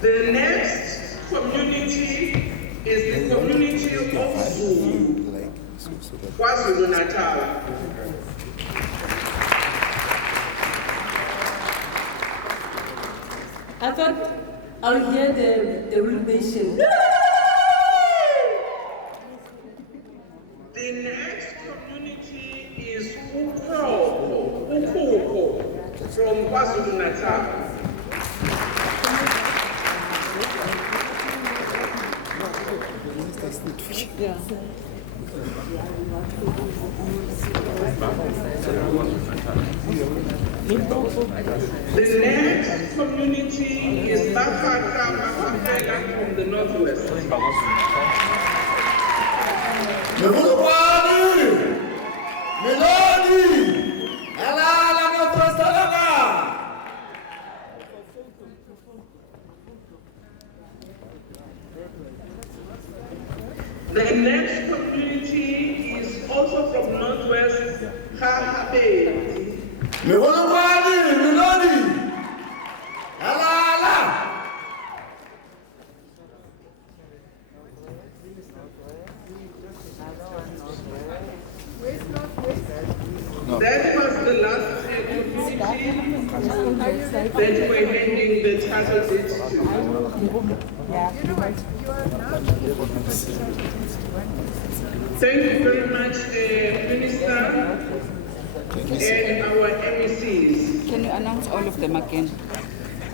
The next community is the community of Zulu, KwaZulu-Natal. I thought I'll hear the relation. The next community is Ukoko from KwaZulu-Natal. Yeah. The next community is Bafaka from the Northwest. The next community is also from Northwest, Hahabe. That was the last community that we're handing the title deeds to. Thank you very much, Minister, and our MECs. Can you announce all of them again?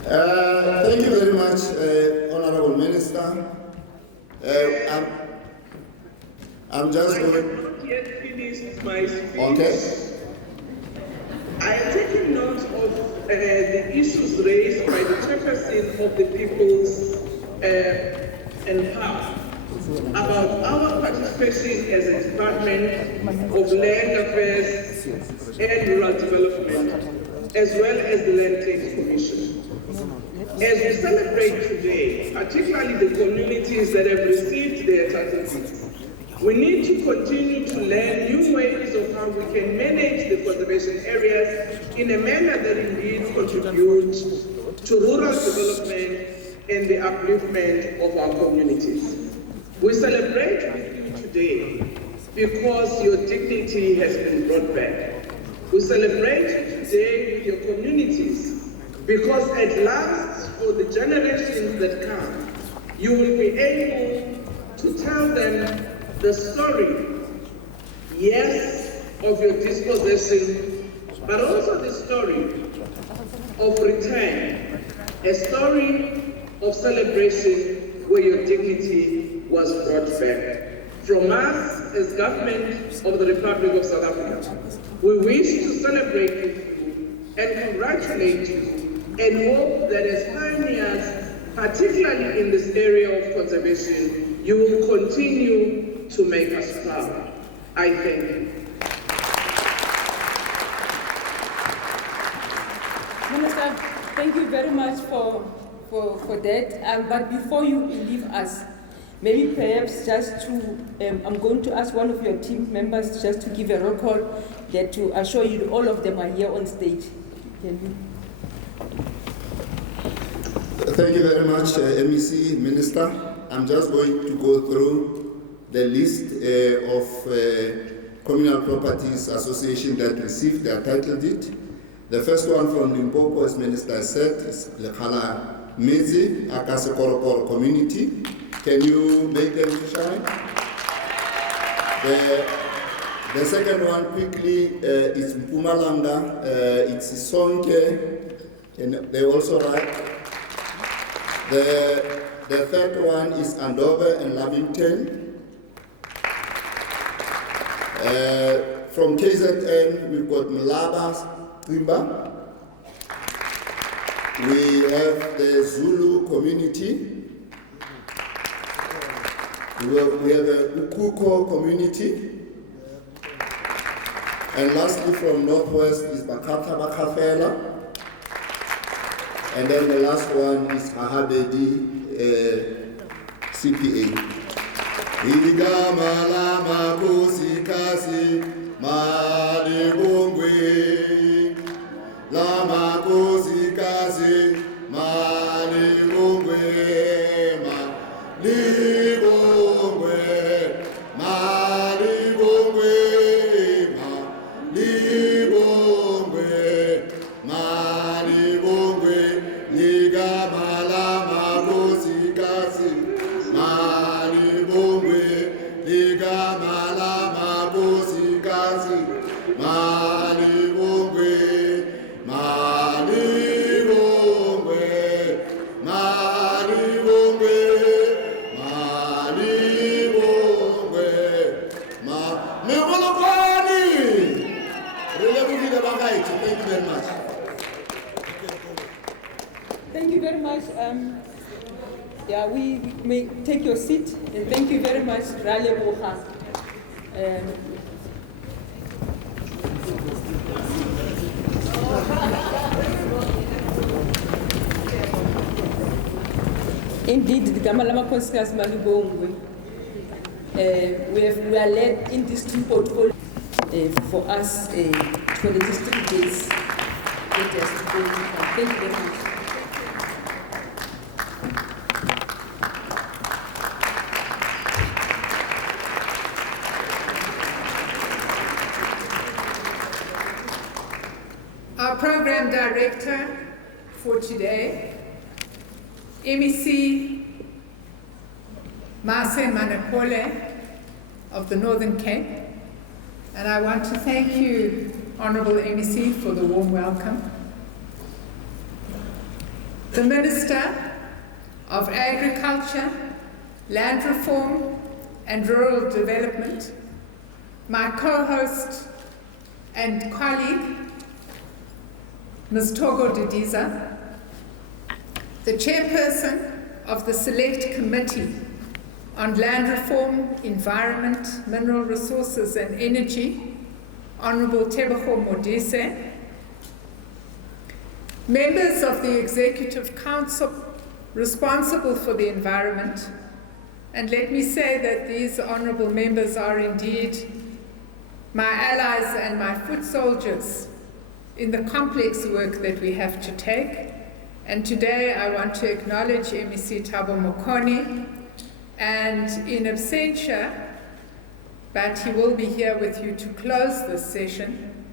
Thank you very much, Honorable Minister. I'm just going. I have not yet finished my speech. Okay. I am taking note of the issues raised by the chairperson of the People's Empower about our participation as a Department of Land Affairs and Rural Development, as well as the Land Claims Commission. As we celebrate today, particularly the communities that have received their title deeds, we need to continue to learn new ways of how we can manage the conservation areas in a manner that indeed contributes to rural development and the upliftment of our communities. We celebrate with you today because your dignity has been brought back. We celebrate you today with your communities because at last, for the generations that come, you will be able to tell them the story, yes, of your dispossession, but also the story of return, a story of celebration where your dignity was brought back. From us, as government of the Republic of South Africa, we wish to celebrate with you and congratulate you and hope that as pioneers, particularly in this area of conservation, you will continue to make us proud. I thank you. Minister, thank you very much for that. But before you leave us, maybe perhaps just to, I'm going to ask one of your team members just to give a roll call that to assure you all of them are here on stage. Can you? Thank you very much, MEC Minister. I'm just going to go through the list of communal properties association that received their title deed. The first one from Limpopo, as Minister said, is Lekhala Mizi, Akase Korokoro community. Can you make them to shine? The second one quickly is Mpumalanga, it's Sonke, and they also write. The third one is Andover and Lavington. From KZN, we've got Malaba, Timba. We have the Zulu community. We have a Ukuko community. And lastly, from Northwest is Bakata Bakafela. And then the last one is Hahabedi CPA. Igama lama kusikasi malibongwe lama kusikasi malibongwe malibongwe malibongwe malibongwe malibongwe igama lama kusikasi malibongwe igama lama kusikasi malibongwe malibongwe malibongwe malibongwe Mebolokwane. Thank you very much. Thank you very much. Yeah, we may take your seat, and thank you very much, Rale Boha. Indeed, the Gamalama Konskas Malibongwe. We are led in this team portfolio for us for the district days. Thank you very much. Our program director for today, MEC Mase Manapole of the Northern Cape, and I want to thank you, Honourable MEC, for the warm welcome. The Minister of Agriculture, Land Reform and Rural Development, my co-host and colleague, Ms. Togo Didiza, the chairperson of the Select Committee on Land Reform, Environment, Mineral Resources and Energy, Honourable Tebogo Modise, members of the Executive Council responsible for the environment, and let me say that these honourable members are indeed my allies and my foot soldiers in the complex work that we have to take, And today I want to acknowledge MEC Thabo Mokoni, and in absentia, but he will be here with you to close this session,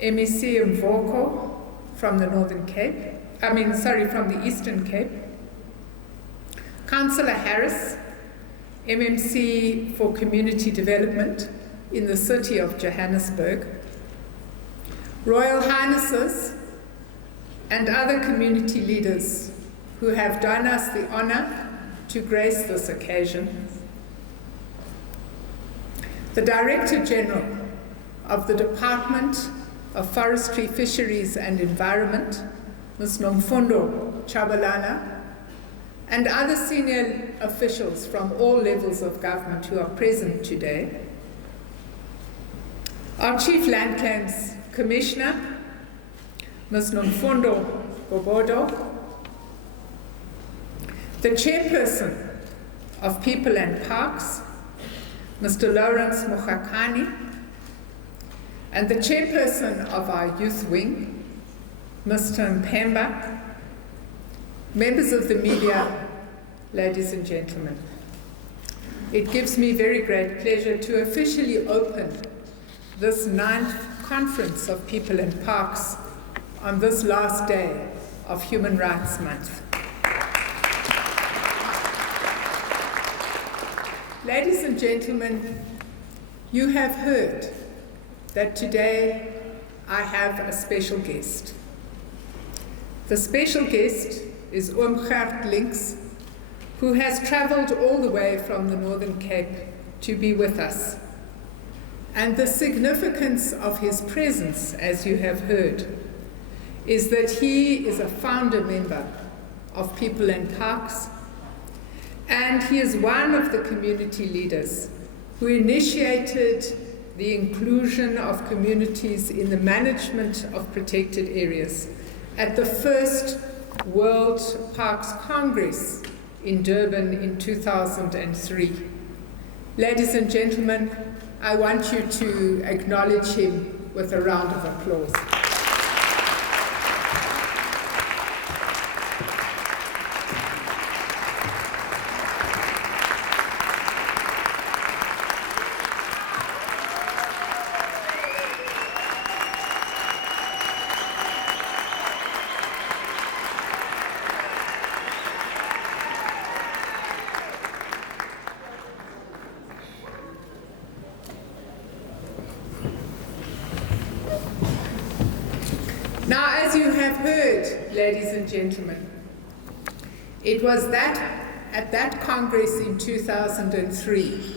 MEC Mvoko from the from the Eastern Cape, Councillor Harris, MMC for Community Development in the city of Johannesburg, Royal Highnesses, and other community leaders who have done us the honor to grace this occasion, the Director General of the Department of Forestry, Fisheries and Environment, Ms. Nomfundo Chabalala, and other senior officials from all levels of government who are present today, our Chief Land Claims Commissioner, Ms. Nomfundo Gobodo, the Chairperson of People and Parks, Mr. Lawrence Mokhakani, and the Chairperson of our Youth Wing, Mr. Mpemba, members of the media, ladies and gentlemen. It gives me very great pleasure to officially open this 9th Conference of People and Parks on this last day of Human Rights Month. Ladies and gentlemen, you have heard that today I have a special guest. The special guest is Gert Links, who has traveled all the way from the Northern Cape to be with us. And the significance of his presence, as you have heard, is that he is a founder member of People and Parks, and he is one of the community leaders who initiated the inclusion of communities in the management of protected areas at the first World Parks Congress in Durban in 2003. Ladies and gentlemen, I want you to acknowledge him with a round of applause. Now, as you have heard, ladies and gentlemen, it was at that Congress in 2003,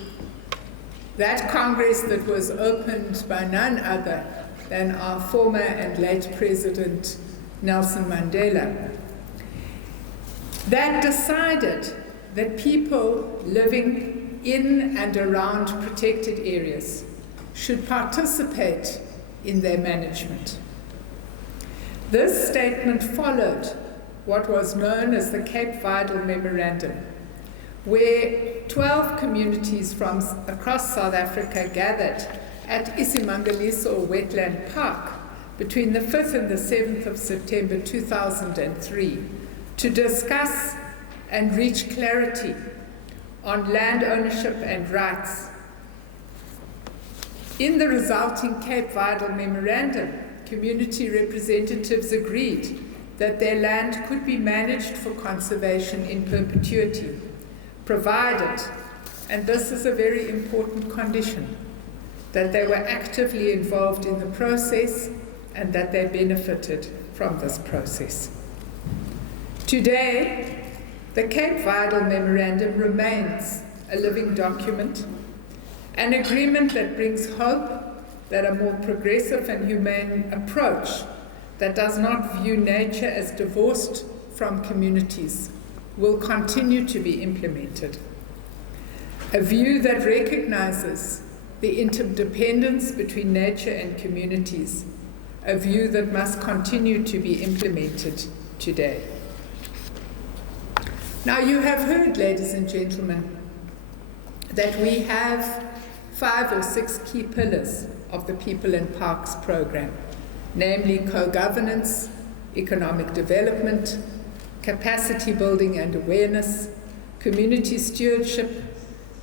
that Congress that was opened by none other than our former and late President Nelson Mandela, that decided that people living in and around protected areas should participate in their management. This statement followed what was known as the Cape Vidal Memorandum, where 12 communities from across South Africa gathered at Isimangaliso Wetland Park between the 5th and the 7th of September 2003 to discuss and reach clarity on land ownership and rights. In the resulting Cape Vidal Memorandum, community representatives agreed that their land could be managed for conservation in perpetuity, provided, and this is a very important condition, that they were actively involved in the process and that they benefited from this process. Today, the Cape Vidal Memorandum remains a living document, an agreement that brings hope that a more progressive and humane approach that does not view nature as divorced from communities will continue to be implemented. A view that recognizes the interdependence between nature and communities, a view that must continue to be implemented today. Now, you have heard, ladies and gentlemen, that we have 5 or 6 key pillars of the People and Parks program, namely co-governance, economic development, capacity building and awareness, community stewardship,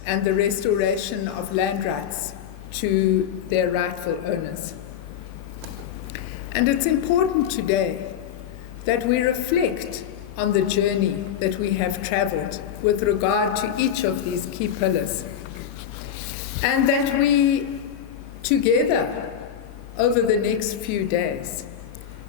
and the restoration of land rights to their rightful owners. And it's important today that we reflect on the journey that we have traveled with regard to each of these key pillars, and that we, together, over the next few days,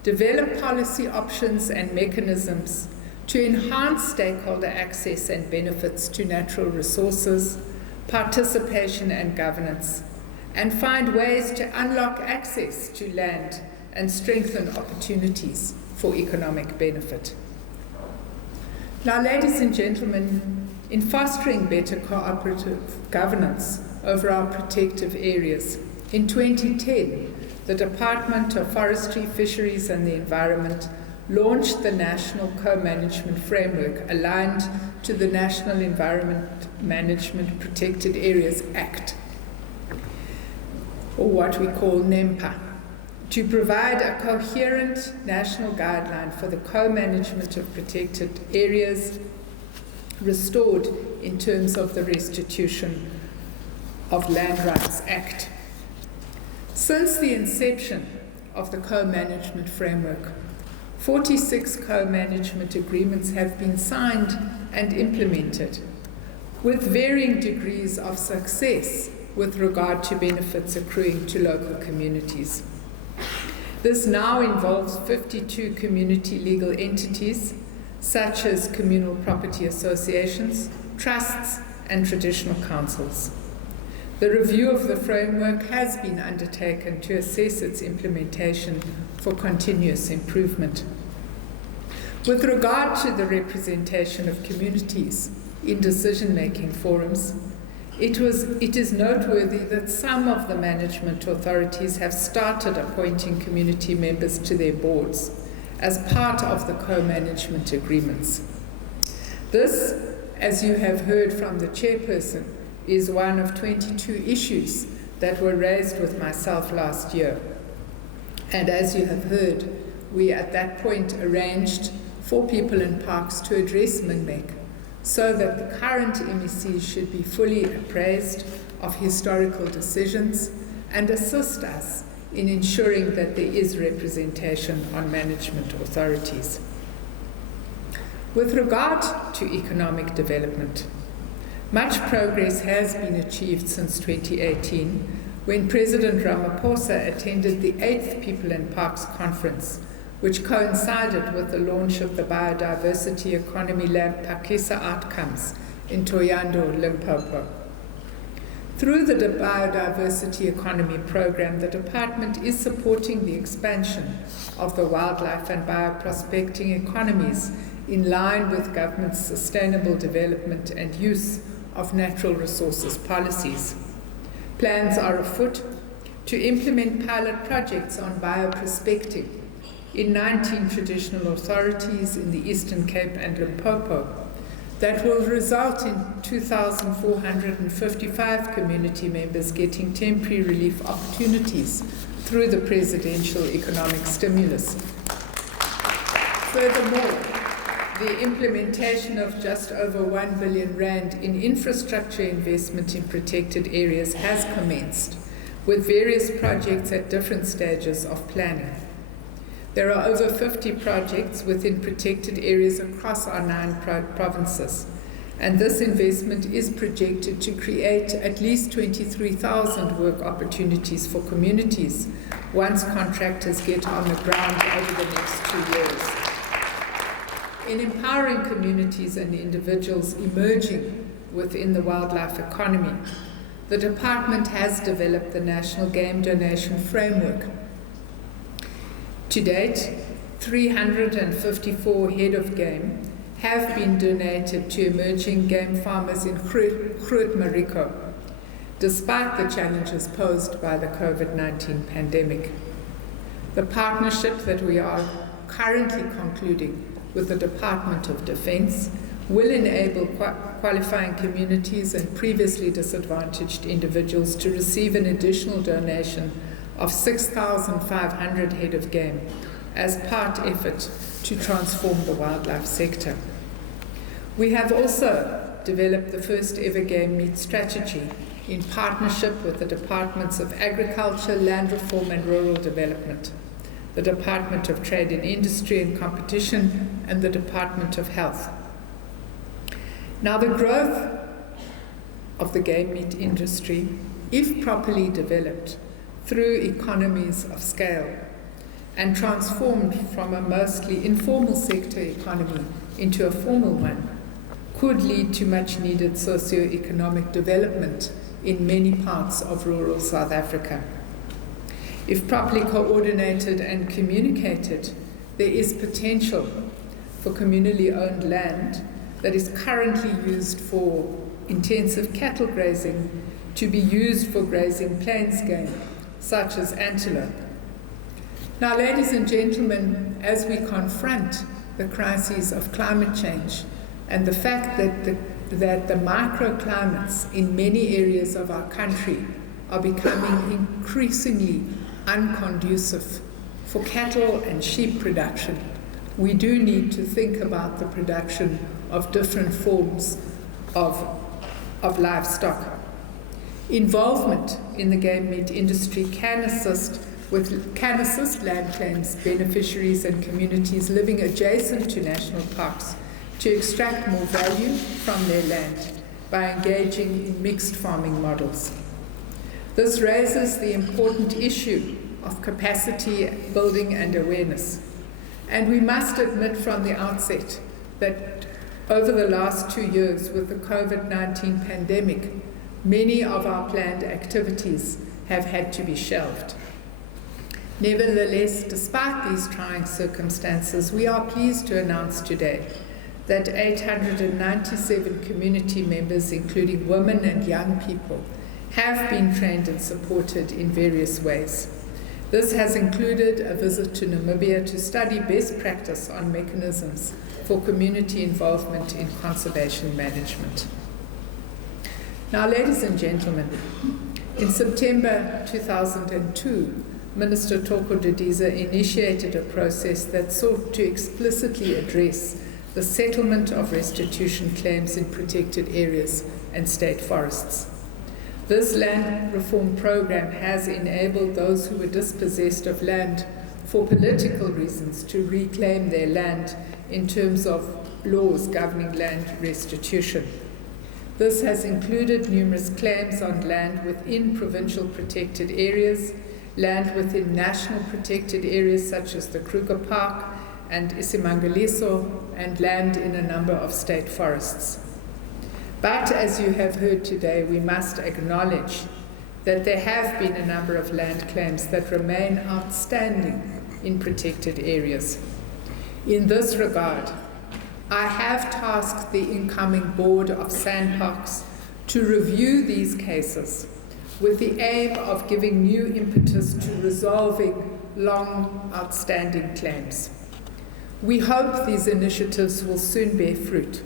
develop policy options and mechanisms to enhance stakeholder access and benefits to natural resources, participation and governance, and find ways to unlock access to land and strengthen opportunities for economic benefit. Now, ladies and gentlemen, in fostering better cooperative governance over our protective areas, in 2010, the Department of Forestry, Fisheries and the Environment launched the National Co-Management Framework aligned to the National Environment Management Protected Areas Act, or what we call NEMPA, to provide a coherent national guideline for the co-management of protected areas restored in terms of the Restitution of Land Rights Act. Since the inception of the co-management framework, 46 co-management agreements have been signed and implemented, with varying degrees of success with regard to benefits accruing to local communities. This now involves 52 community legal entities, such as communal property associations, trusts, and traditional councils. The review of the framework has been undertaken to assess its implementation for continuous improvement. With regard to the representation of communities in decision-making forums, it is noteworthy that some of the management authorities have started appointing community members to their boards as part of the co-management agreements. This, as you have heard from the chairperson, is one of 22 issues that were raised with myself last year. And as you have heard, we at that point arranged for People in Parks to address MINMEC, so that the current MECs should be fully appraised of historical decisions and assist us in ensuring that there is representation on management authorities. With regard to economic development, much progress has been achieved since 2018, when President Ramaphosa attended the 8th People and Parks Conference, which coincided with the launch of the Biodiversity Economy Lab Pakisa Outcomes in Thohoyandou, Limpopo. Through the Biodiversity Economy Program, the department is supporting the expansion of the wildlife and bioprospecting economies in line with government's sustainable development and use of natural resources policies. Plans are afoot to implement pilot projects on bioprospecting in 19 traditional authorities in the Eastern Cape and Limpopo that will result in 2,455 community members getting temporary relief opportunities through the presidential economic stimulus. Furthermore, the implementation of just over 1 billion rand in infrastructure investment in protected areas has commenced, with various projects at different stages of planning. There are over 50 projects within protected areas across our 9 provinces, and this investment is projected to create at least 23,000 work opportunities for communities once contractors get on the ground over the next 2 years. In empowering communities and individuals emerging within the wildlife economy, the department has developed the National Game Donation Framework. To date, 354 head of game have been donated to emerging game farmers in Groot Mariko, despite the challenges posed by the COVID-19 pandemic. The partnership that we are currently concluding with the Department of Defense will enable qualifying communities and previously disadvantaged individuals to receive an additional donation of 6,500 head of game as part effort to transform the wildlife sector. We have also developed the first ever game meat strategy in partnership with the Departments of Agriculture, Land Reform and Rural Development, the Department of Trade and Industry and Competition, and the Department of Health. Now, the growth of the game meat industry, if properly developed through economies of scale and transformed from a mostly informal sector economy into a formal one, could lead to much needed socio-economic development in many parts of rural South Africa. If properly coordinated and communicated, there is potential for communally owned land that is currently used for intensive cattle grazing to be used for grazing plains game, such as antelope. Now, ladies and gentlemen, as we confront the crises of climate change and the fact that the microclimates in many areas of our country are becoming increasingly unconducive for cattle and sheep production, we do need to think about the production of different forms of livestock. Involvement in the game meat industry can assist land claims beneficiaries and communities living adjacent to national parks to extract more value from their land by engaging in mixed farming models. This raises the important issue of capacity building and awareness. And we must admit from the outset that over the last 2 years with the COVID-19 pandemic, many of our planned activities have had to be shelved. Nevertheless, despite these trying circumstances, we are pleased to announce today that 897 community members, including women and young people, have been trained and supported in various ways. This has included a visit to Namibia to study best practice on mechanisms for community involvement in conservation management. Now, ladies and gentlemen, in September 2002, Minister Toko Didiza initiated a process that sought to explicitly address the settlement of restitution claims in protected areas and state forests. This land reform program has enabled those who were dispossessed of land for political reasons to reclaim their land in terms of laws governing land restitution. This has included numerous claims on land within provincial protected areas, land within national protected areas such as the Kruger Park and Isimangaliso, and land in a number of state forests. But as you have heard today, we must acknowledge that there have been a number of land claims that remain outstanding in protected areas. In this regard, I have tasked the incoming board of SANParks to review these cases with the aim of giving new impetus to resolving long outstanding claims. We hope these initiatives will soon bear fruit,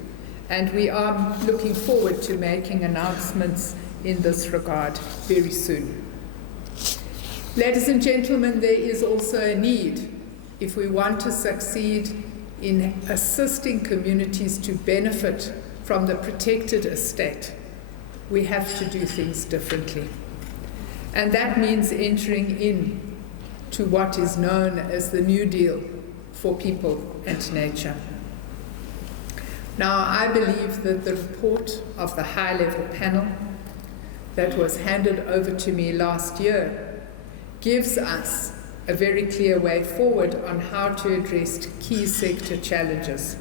and we are looking forward to making announcements in this regard very soon. Ladies and gentlemen, there is also a need, if we want to succeed in assisting communities to benefit from the protected estate, we have to do things differently. And that means entering in to what is known as the New Deal for people and nature. Now, I believe that the report of the high-level panel that was handed over to me last year gives us a very clear way forward on how to address key sector challenges.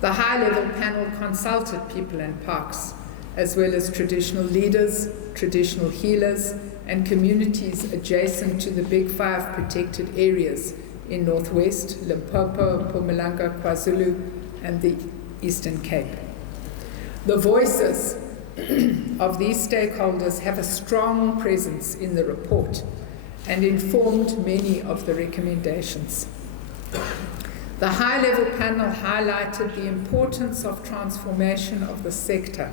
The high-level panel consulted people and parks, as well as traditional leaders, traditional healers, and communities adjacent to the Big Five protected areas in Northwest, Limpopo, Mpumalanga, KwaZulu, and the Eastern Cape. The voices of these stakeholders have a strong presence in the report and informed many of the recommendations. The high-level panel highlighted the importance of transformation of the sector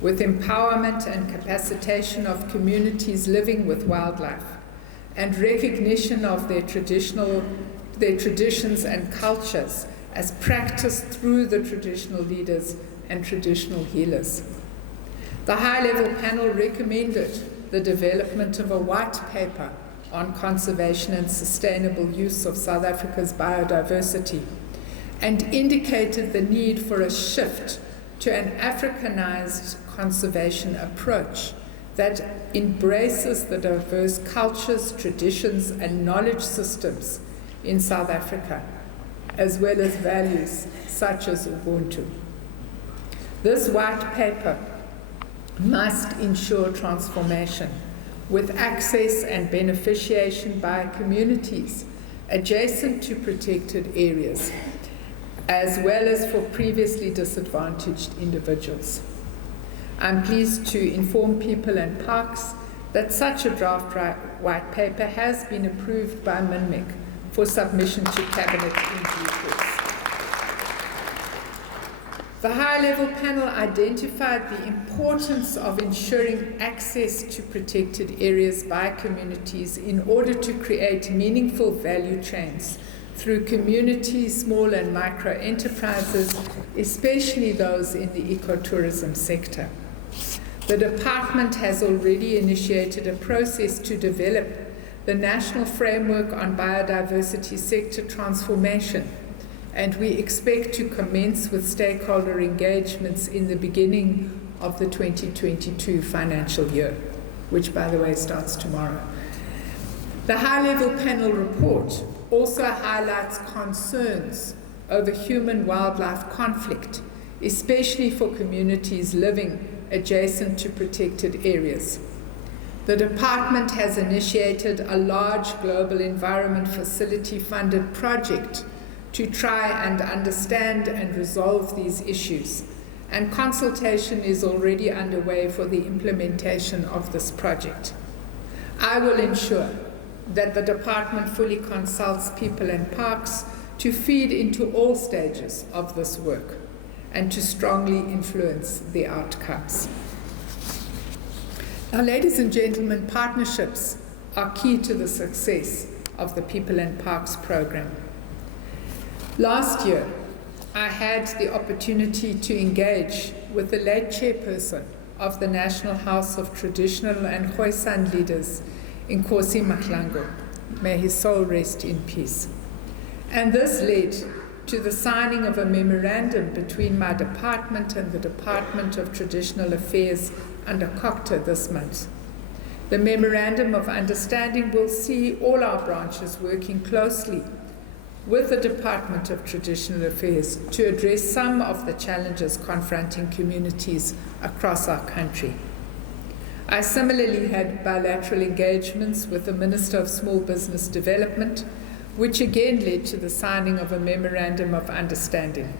with empowerment and capacitation of communities living with wildlife and recognition of their traditional their traditions and cultures as practiced through the traditional leaders and traditional healers. The high-level panel recommended the development of a white paper on conservation and sustainable use of South Africa's biodiversity, and indicated the need for a shift to an Africanized conservation approach that embraces the diverse cultures, traditions, and knowledge systems in South Africa, as well as values such as Ubuntu. This white paper must ensure transformation with access and beneficiation by communities adjacent to protected areas, as well as for previously disadvantaged individuals. I'm pleased to inform People and Parks that such a draft white paper has been approved by MINMIC for submission to Cabinet in due course. The high-level panel identified the importance of ensuring access to protected areas by communities in order to create meaningful value chains through community, small and micro enterprises, especially those in the ecotourism sector. The department has already initiated a process to develop the National Framework on Biodiversity Sector Transformation, and we expect to commence with stakeholder engagements in the beginning of the 2022 financial year, which, by the way, starts tomorrow. The high-level panel report also highlights concerns over human-wildlife conflict, especially for communities living adjacent to protected areas. The department has initiated a large global environment facility-funded project to try and understand and resolve these issues, and consultation is already underway for the implementation of this project. I will ensure that the department fully consults People and Parks to feed into all stages of this work and to strongly influence the outcomes. Now, ladies and gentlemen, partnerships are key to the success of the People and Parks program. Last year, I had the opportunity to engage with the late chairperson of the National House of Traditional and Khoisan leaders, Nkosi Mahlangu. May his soul rest in peace. And this led to the signing of a memorandum between my department and the Department of Traditional Affairs under COCTA this month. The Memorandum of Understanding will see all our branches working closely with the Department of Traditional Affairs to address some of the challenges confronting communities across our country. I similarly had bilateral engagements with the Minister of Small Business Development, which again led to the signing of a Memorandum of Understanding.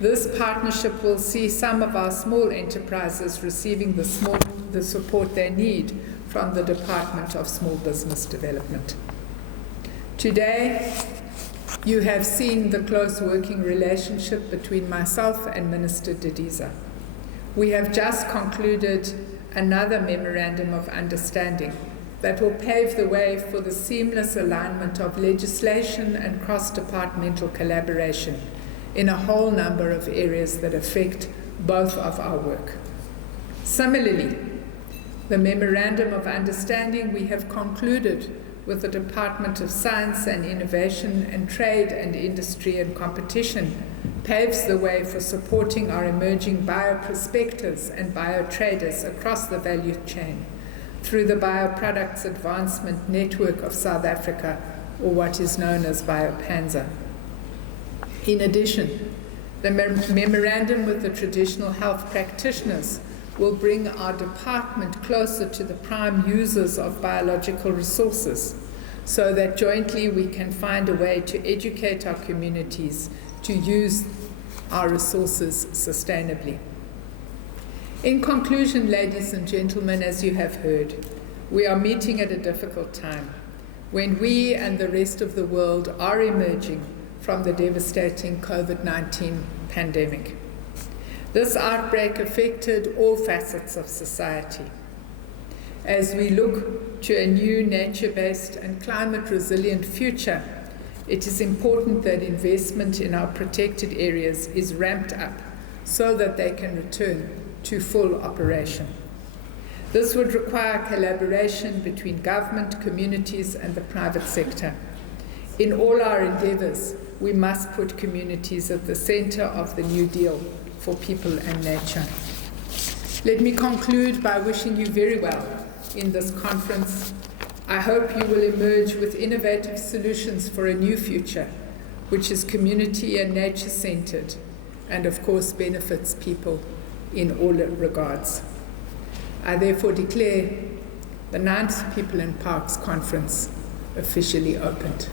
This partnership will see some of our small enterprises receiving the support they need from the Department of Small Business Development. Today, you have seen the close working relationship between myself and Minister Didiza. We have just concluded another Memorandum of Understanding that will pave the way for the seamless alignment of legislation and cross-departmental collaboration in a whole number of areas that affect both of our work. Similarly, the Memorandum of Understanding we have concluded with the Department of Science and Innovation and Trade and Industry and Competition paves the way for supporting our emerging bioprospectors and biotraders across the value chain through the Bioproducts Advancement Network of South Africa, or what is known as BioPanza. In addition, the memorandum with the traditional health practitioners will bring our department closer to the prime users of biological resources so that jointly we can find a way to educate our communities to use our resources sustainably. In conclusion, ladies and gentlemen, as you have heard, we are meeting at a difficult time when we and the rest of the world are emerging from the devastating COVID-19 pandemic. This outbreak affected all facets of society. As we look to a new nature-based and climate-resilient future, it is important that investment in our protected areas is ramped up so that they can return to full operation. This would require collaboration between government, communities, and the private sector. In all our endeavors, we must put communities at the center of the New Deal for people and nature. Let me conclude by wishing you very well in this conference. I hope you will emerge with innovative solutions for a new future, which is community and nature-centered, and of course benefits people in all regards. I therefore declare the 9th People and Parks Conference officially opened.